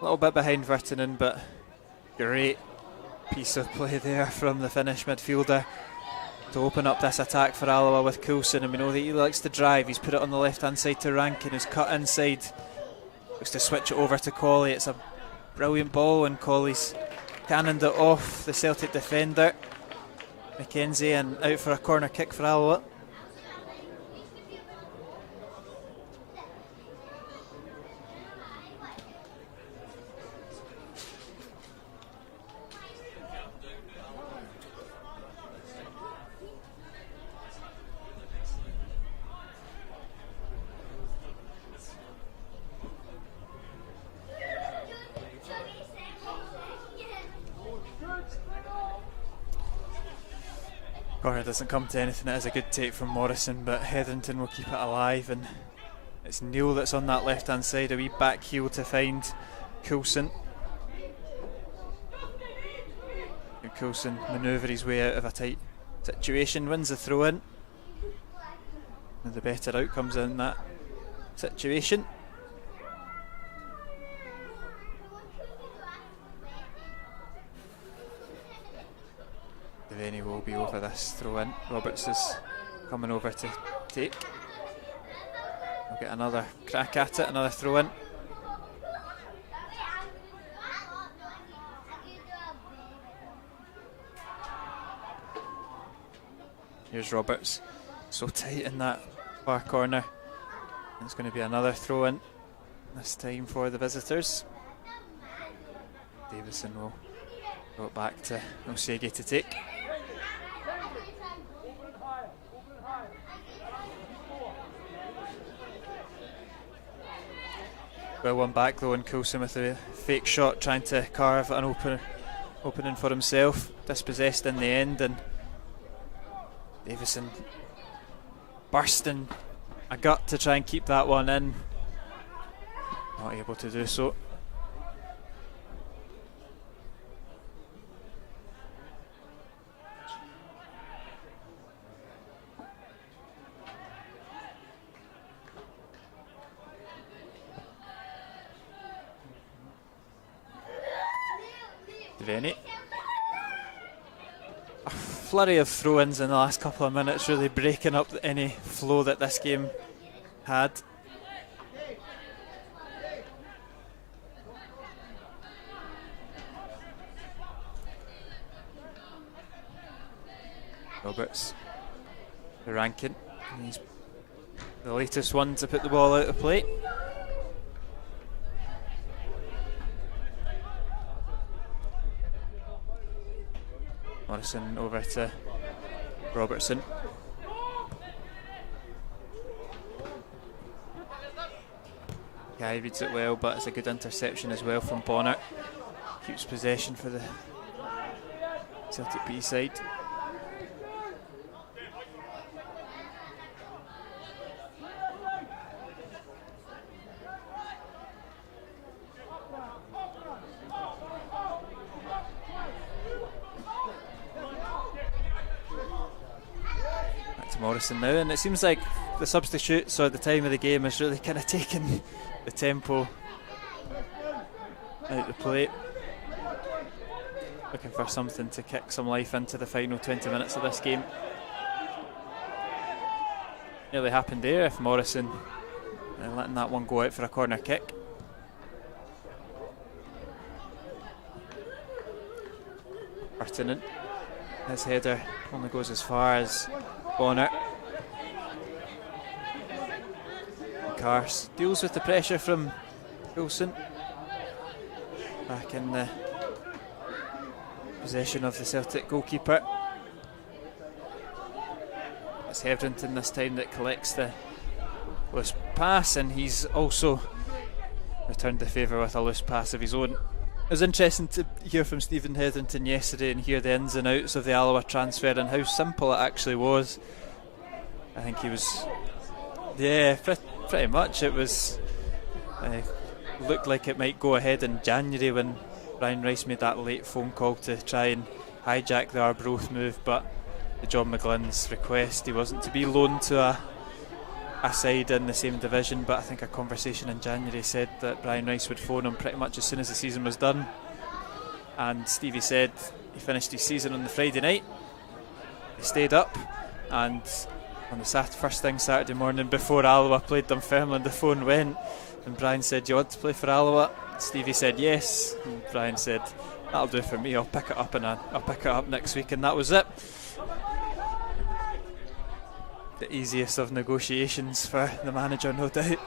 A little bit behind Vertinen, but great piece of play there from the Finnish midfielder to open up this attack for Alloa with Coulson. And we know that he likes to drive. He's put it on the left hand side to Rankin, who's cut inside, looks to switch it over to Colley. It's a brilliant ball, and Colley's cannoned it off the Celtic defender Mackenzie, and out for a corner kick for Alloa. Corner doesn't come to anything. It is a good take from Morrison, but Hetherington will keep it alive, and it's Neil that's on that left hand side, a wee back heel to find Coulson. And Coulson manoeuvre his way out of a tight situation, wins the throw in, and the better outcomes in that situation. Devaney will be over this throw in. Roberts is coming over to take. We'll get another crack at it, another throw in. Here's Roberts, so tight in that far corner. It's going to be another throw in, this time for the visitors. Davison will go it back to Osege to take. Well, one back though, and Coulson with a fake shot, trying to carve an opening for himself. Dispossessed in the end, and Davison bursting a gut to try and keep that one in. Not able to do so. Devaney. A flurry of throw-ins in the last couple of minutes, really breaking up any flow that this game had. Roberts, the Rankin, he's the latest one to put the ball out of play. Morrison over to Robertson. Yeah, he reads it well, but it's a good interception as well from Bonner. Keeps possession for the Celtic B side. to Morrison now, and it seems like the substitutes or the time of the game has really kind of taken the tempo out the plate. Looking for something to kick some life into the final 20 minutes of this game. Nearly happened there if Morrison letting that one go out for a corner kick. Pertinent. His header only goes as far as Bonner. Cars deals with the pressure from Coulson. Back in the possession of the Celtic goalkeeper. It's Hetherington this time that collects the loose pass, and he's also returned the favour with a loose pass of his own. It was interesting to hear from Stephen Hetherington yesterday and hear the ins and outs of the Alloa transfer and how simple it actually was. I think he was, pretty much. It was looked like it might go ahead in January when Brian Rice made that late phone call to try and hijack the Arbroath move, but at John McGlynn's request he wasn't to be loaned to a side in the same division, but I think a conversation in January said that Brian Rice would phone him pretty much as soon as the season was done, and Stevie said he finished his season on the Friday night. He stayed up, and on the first thing Saturday morning before Alloa played Dunfermline, the phone went and Brian said, "Do you want to play for Alloa?" Stevie said yes, and Brian said, "That'll do for me, I'll pick it up and I'll pick it up next week," and that was it. The easiest of negotiations for the manager, no doubt.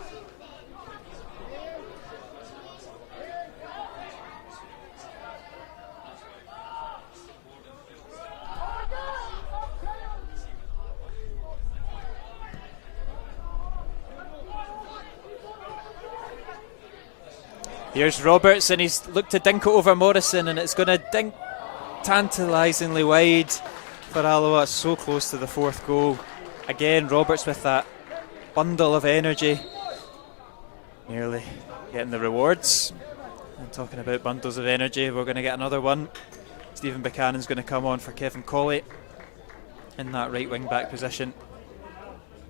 Here's Roberts, and he's looked to dink it over Morrison, and it's going to dink tantalisingly wide for Alloa. It's so close to the fourth goal. Again, Roberts with that bundle of energy, nearly getting the rewards. And talking about bundles of energy, we're going to get another one. Stephen Buchanan's going to come on for Kevin Colley in that right wing back position.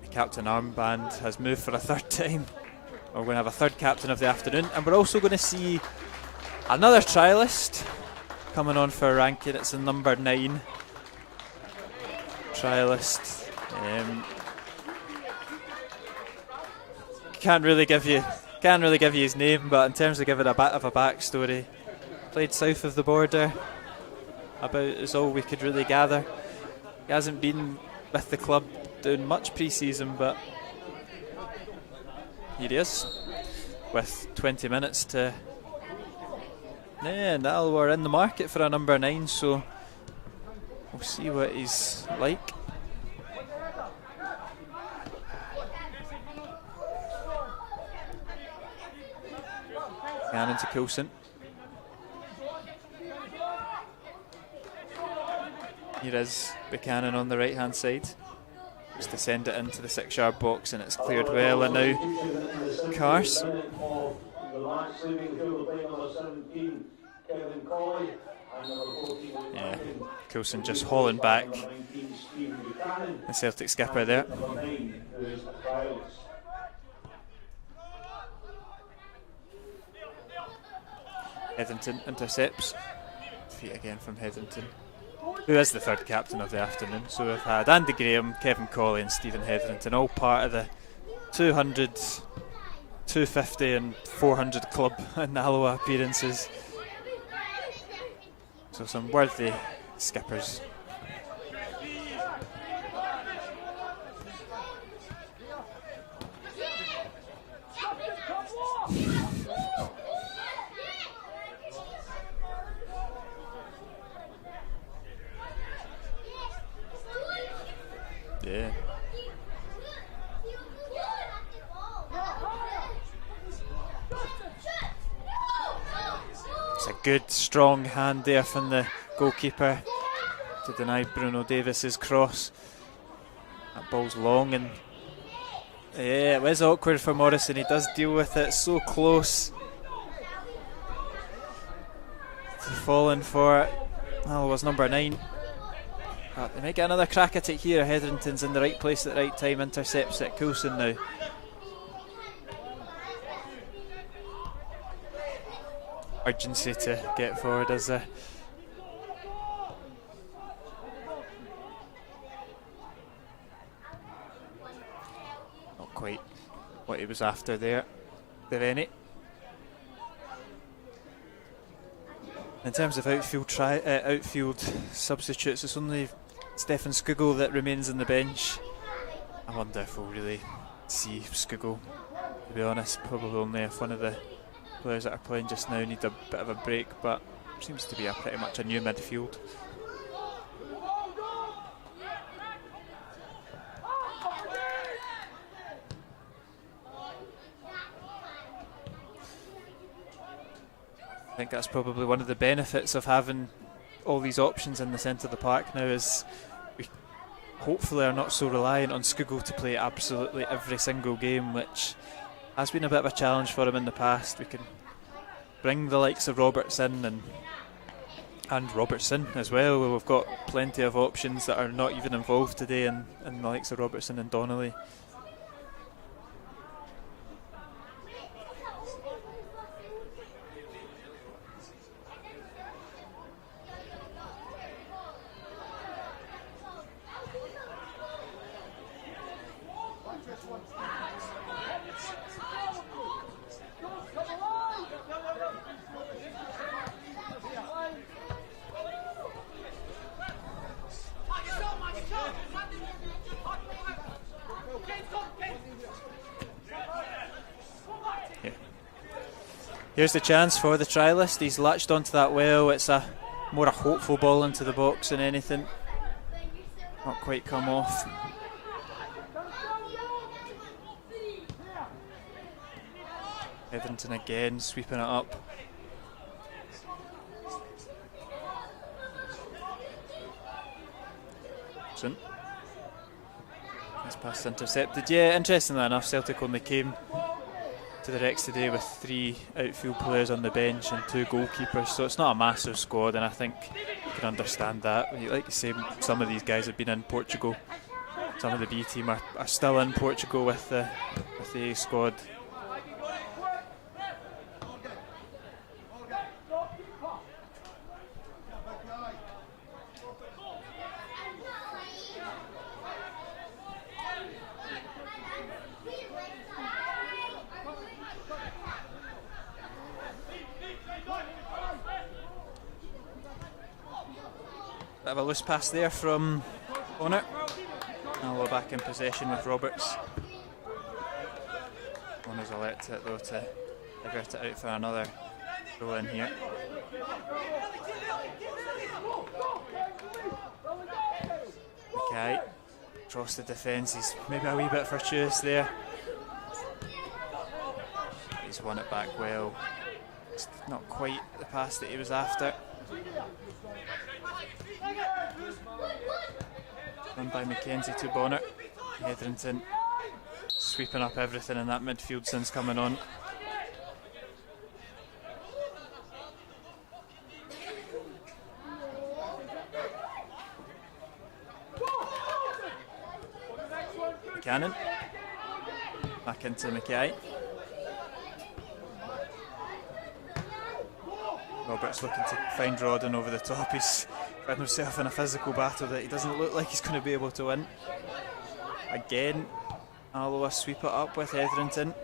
The captain armband has moved for a third time. We're going to have a third captain of the afternoon, and we're also going to see another trialist coming on for ranking. It's the number 9 trialist. Can't really give you his name, but in terms of giving a bit of a backstory, played south of the border. About is all we could really gather. He hasn't been with the club doing much pre-season, but here he is with 20 minutes to. And Alloa are in the market for a number 9, so we'll see what he's like. Cannon to Coulson. Here is Buchanan on the right hand side. Just to send it into the 6-yard box, and it's cleared well, and now Cars. Yeah, Coulson just hauling back the Celtic skipper there. Hetherington intercepts. Feet again from Hetherington, who is the third captain of the afternoon. So we've had Andy Graham, Kevin Colley and Stephen Hetherington, all part of the 200, 250 and 400 club in Alloa appearances. So some worthy skippers. Yeah. It's a good, strong hand there from the goalkeeper to deny Bruno Davis's cross. That ball's long, and yeah, it was awkward for Morrison. He does deal with it so close to falling for it. Alloa's number 9. But they might get another crack at it here. Hetherington's in the right place at the right time, intercepts it. Coulson now. Urgency to get forward, is there? Not quite what he was after there, Devaney. In terms of outfield substitutes, it's only Stefan Skugel that remains on the bench. I wonder if we'll really see Skugel, to be honest. Probably only if one of the players that are playing just now need a bit of a break, but seems to be pretty much a new midfield. I think that's probably one of the benefits of having all these options in the centre of the park now, is we hopefully are not so reliant on Skugel to play absolutely every single game, which has been a bit of a challenge for him in the past. We can bring the likes of Robertson and Robertson as well. We've got plenty of options that are not even involved today, in the likes of Robertson and Donnelly. Here's the chance for the trialist. He's latched onto that well. It's more a hopeful ball into the box than anything. Not quite come off. Hetherington again sweeping it up. This pass intercepted. Yeah, interestingly enough, Celtic only came to the Rex today with 3 outfield players on the bench and 2 goalkeepers, so it's not a massive squad, and I think you can understand that. Like you say, some of these guys have been in Portugal. Some of the B team are still in Portugal with the A squad. Bit of a loose pass there from Bonner. Alloa back in possession with Roberts. Bonner's elected it though to divert it out for another throw in here. Okay, across the defence, he's maybe a wee bit fortuitous there. He's won it back well. It's not quite the pass that he was after. Run by Mackenzie to Bonner. Hetherington sweeping up everything in that midfield since coming on. Cannon back into Mackay. Roberts looking to find Rodden over the top. He's found himself in a physical battle that he doesn't look like he's going to be able to win. Again, Alloa sweep it up with Hetherington.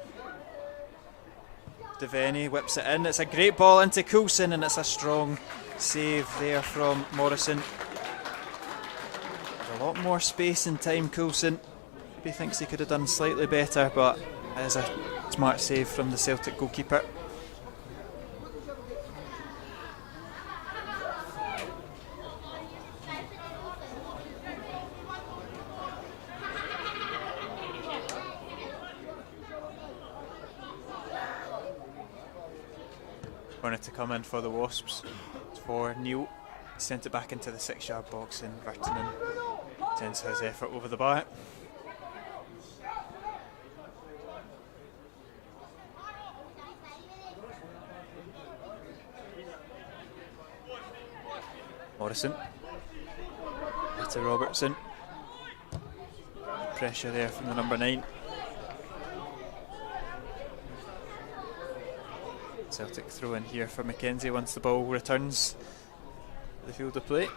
Devaney whips it in. It's a great ball into Coulson, and it's a strong save there from Morrison. There's a lot more space and time. Coulson maybe thinks he could have done slightly better, but it is a smart save from the Celtic goalkeeper. Wanted to come in for the Wasps. For Neil, sent it back into the 6-yard box, and Virtanen sends his effort over the bar. Morrison Back to Robertson. Pressure there from the number 9. Celtic throw in here for McKenzie once the ball returns to the field of play.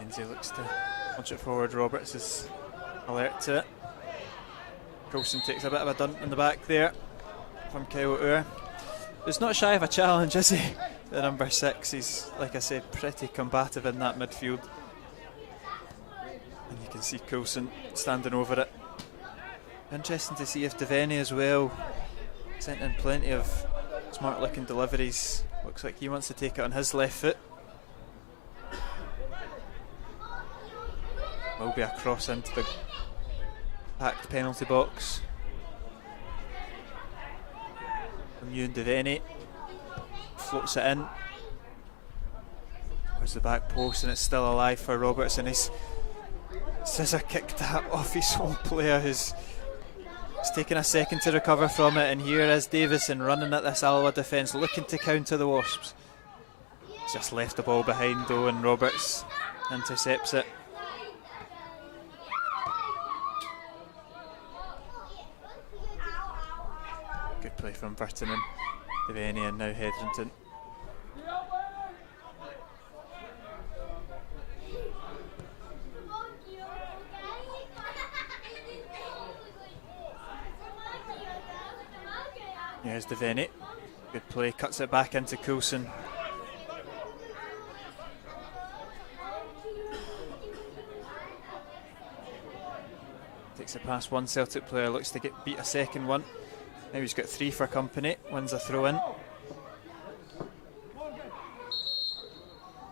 McKenzie looks to launch it forward. Roberts is alert to it. Coulson takes a bit of a dunt in the back there from Kyle O'Toole. He's not shy of a challenge, is he? The number 6, he's, like I said, pretty combative in that midfield. And you can see Coulson standing over it. Interesting to see if Devaney as well sent in plenty of smart looking deliveries. Looks like he wants to take it on his left foot. Will be a cross into the packed penalty box from Ewan Devaney. Floats it in. There's the back post and it's still alive for Roberts, and he's scissor kicked that off his own player who's taken a second to recover from it, and here is Davison running at this Alloa defence looking to counter the Wasps. He's just left the ball behind though, and Roberts intercepts it. Good play from Burton and Devaney, and now Hetherington. Here's Devaney. Good play, cuts it back into Coulson. Takes it past one Celtic player, looks to beat a second one. Now he's got 3 for company, wins a throw in.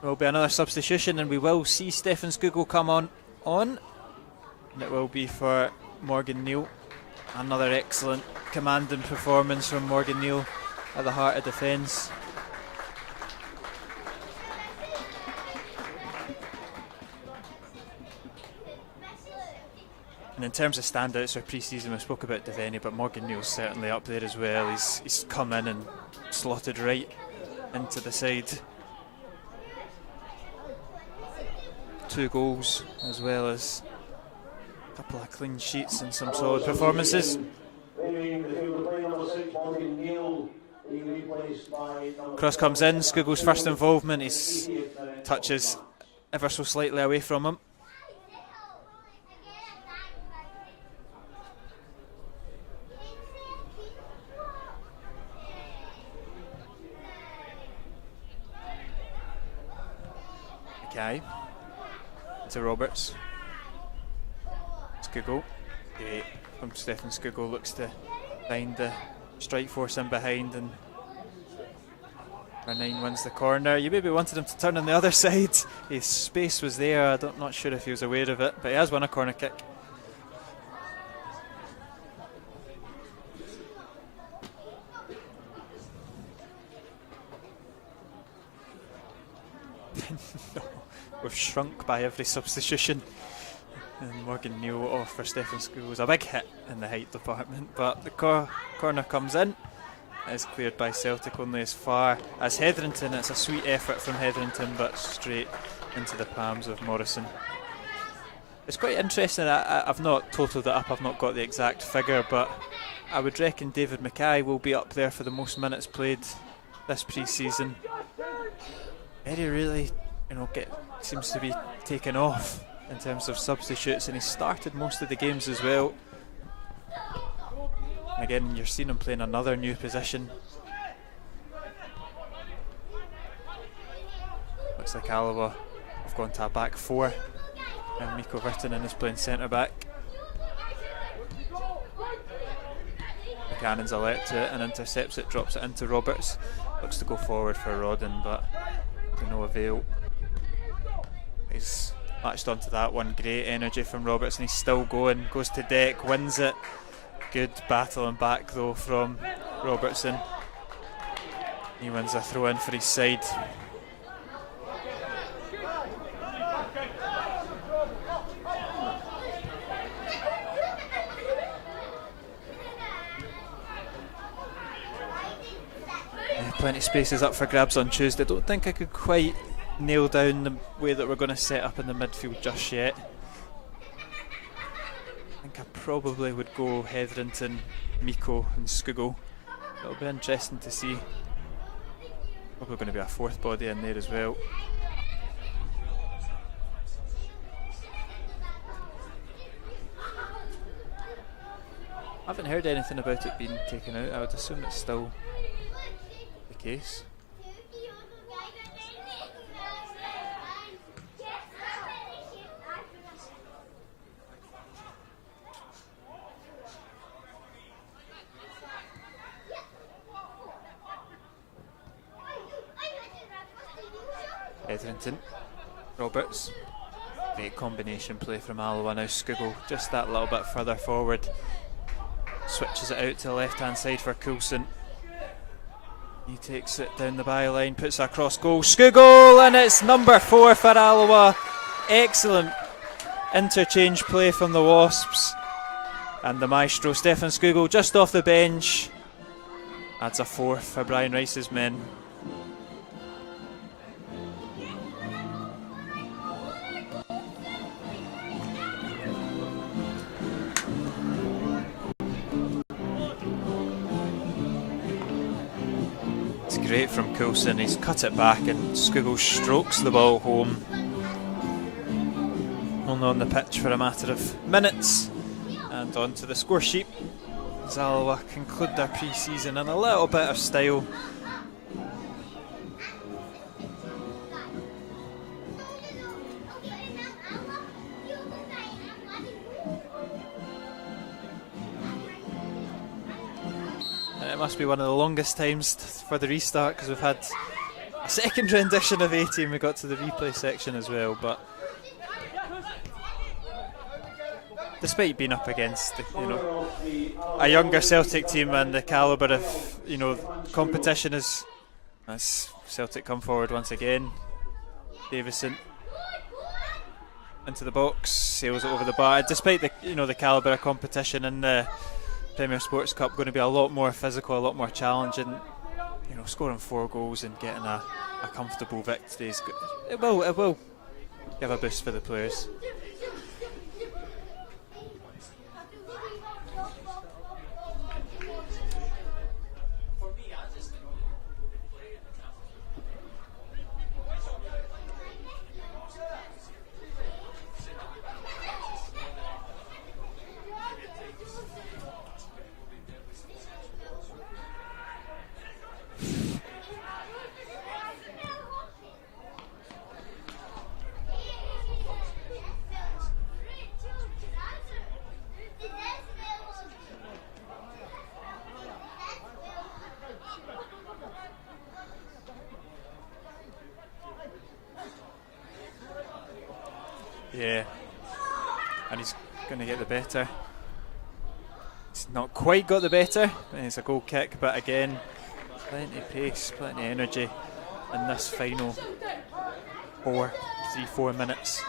Will be another substitution, and we will see Stefan Skugel come on. And it will be for Morgan Neal. Another excellent commanding performance from Morgan Neal at the heart of defence. And in terms of standouts for pre-season, we spoke about Devaney, but Morgan Neal's certainly up there as well. He's come in and slotted right into the side. 2 goals, as well as a couple of clean sheets and some solid performances. Cross comes in, Skugel's first involvement. His touches ever so slightly away from him. Okay, to Roberts. Skugel. Great from Stefan Skugel, looks to find the strike force in behind, and number 9 wins the corner. You maybe wanted him to turn on the other side. His space was there. I'm not sure if he was aware of it, but he has won a corner kick. No, we've shrunk by every substitution. And Morgan Neal off for Stefan Skugel was a big hit in the height department, but the corner comes in. It is cleared by Celtic only as far as Hetherington. It's a sweet effort from Hetherington, but straight into the palms of Morrison. It's quite interesting. I've not totaled it up, I've not got the exact figure, but I would reckon David Mackay will be up there for the most minutes played this pre-season. Eddie really, seems to be taken off in terms of substitutes, and he started most of the games as well. And again, you're seeing him playing another new position. Looks like Alloa have gone to a back 4, and Mikko Virtanen is playing centre back. Buchanan's alert to it and intercepts it, drops it into Roberts. Looks to go forward for Rodden, but to no avail. He's latched onto that one. Great energy from Roberts, and he's still going. Goes to deck, wins it. Good battling back though from Robertson. He wins a throw in for his side. plenty of spaces up for grabs on Tuesday. Don't think I could quite nail down the way that we're going to set up in the midfield just yet. I think I probably would go Hetherington, Miko and Skugel. It'll be interesting to see. Probably going to be a fourth body in there as well. I haven't heard anything about it being taken out. I would assume it's still the case. Hetherington, Roberts, great combination play from Alloa. Now Skugel just that little bit further forward, switches it out to the left hand side for Coulson. He takes it down the byline, puts it across goal. Skugel, and it's number 4 for Alloa. Excellent interchange play from the Wasps, and the maestro Stefan Skugel just off the bench adds a 4th for Brian Rice's men. Great from Coulson, he's cut it back and Skugel strokes the ball home. Only on the pitch for a matter of minutes, and onto the score sheet as Alloa conclude their pre-season in a little bit of style. Must be one of the longest times for the restart, because we've had a second rendition of 18. We got to the replay section as well, but despite being up against a younger Celtic team and the calibre of competition, as Celtic come forward once again. Davison into the box, sails it over the bar. Despite the calibre of competition in the Premier Sports Cup, going to be a lot more physical, a lot more challenging. Scoring 4 goals and getting a comfortable victory it will give a boost for the players. Yeah, and he's going to get the better. He's not quite got the better, and it's a goal kick, but again, plenty of pace, plenty of energy in this final 4 minutes.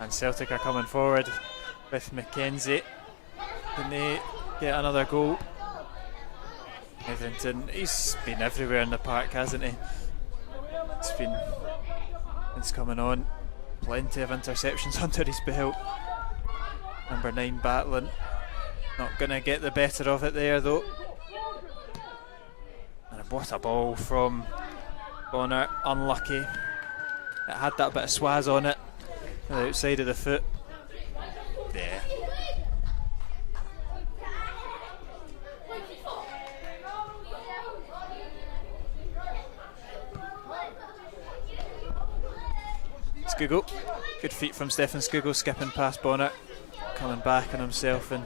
And Celtic are coming forward with Mackenzie. Can they get another goal? Hetherington, he's been everywhere in the park, hasn't he? It's coming on. Plenty of interceptions under his belt. Number 9 battling. Not going to get the better of it there though. And what a ball from Bonner. Unlucky. It had that bit of swaz on it. The outside of the foot. There. Skugel. Good feet from Stefan Skugel, skipping past Bonner, coming back on himself and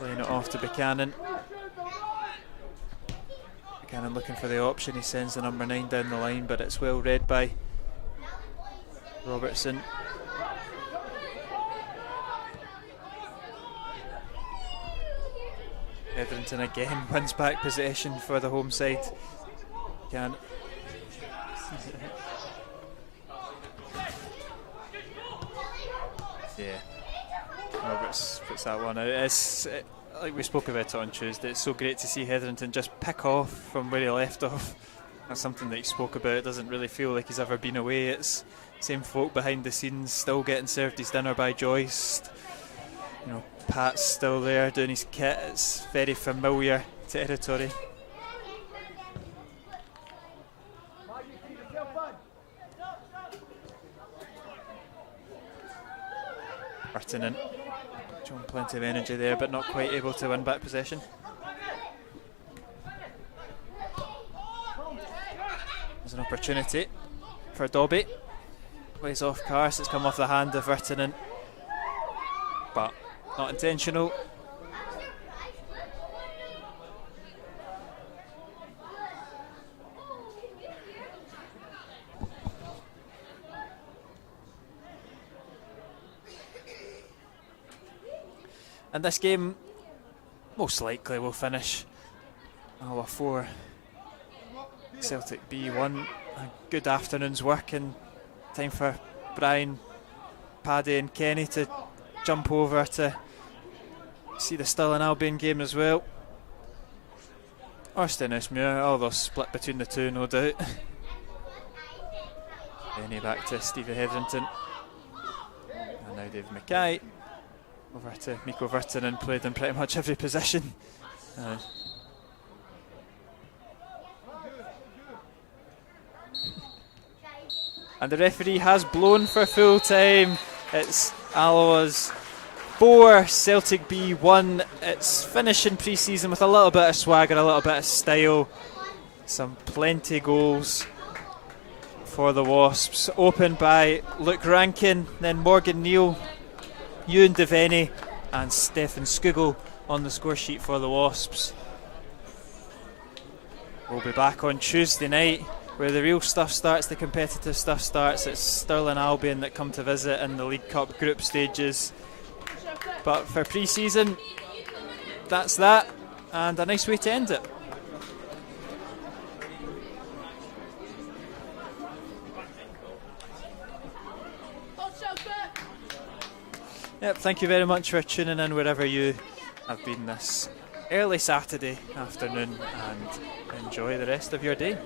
laying it off to Buchanan. Buchanan looking for the option. He sends the number 9 down the line, but it's well read by Robertson. Hetherington again wins back possession for the home side. Yeah, Roberts puts that one out. It's like we spoke about it on Tuesday. It's so great to see Hetherington just pick off from where he left off. That's something that he spoke about. It doesn't really feel like he's ever been away. It's same folk behind the scenes, still getting served his dinner by Joyce. You know, Pat's still there doing his kit. It's very familiar territory. Burton showing plenty of energy there, but not quite able to win back possession. There's an opportunity for Dobby. Plays off Cars. It's come off the hand of Virtanen, but not intentional. And this game most likely will finish Alloa 4, Celtic B1. A good afternoon's work, and time for Brian, Paddy and Kenny to jump over to see the Stirling Albion game as well. Or Stenhousemuir, although split between the two, no doubt. Kenny back to Stevie Hetherington. And now David Mackay. Over to Mikko Virtanen, played in pretty much every position. And the referee has blown for full time. It's Alloa's 4, Celtic B1. It's finishing pre-season with a little bit of swagger, a little bit of style. Some plenty goals for the Wasps. Opened by Luke Rankin, then Morgan Neal, Ewan Devaney and Stefan Skugel on the score sheet for the Wasps. We'll be back on Tuesday night where the real stuff starts, the competitive stuff starts. It's Stirling Albion that come to visit in the League Cup group stages. But for pre-season, that's that, and a nice way to end it. Yep, thank you very much for tuning in wherever you have been this early Saturday afternoon, and enjoy the rest of your day.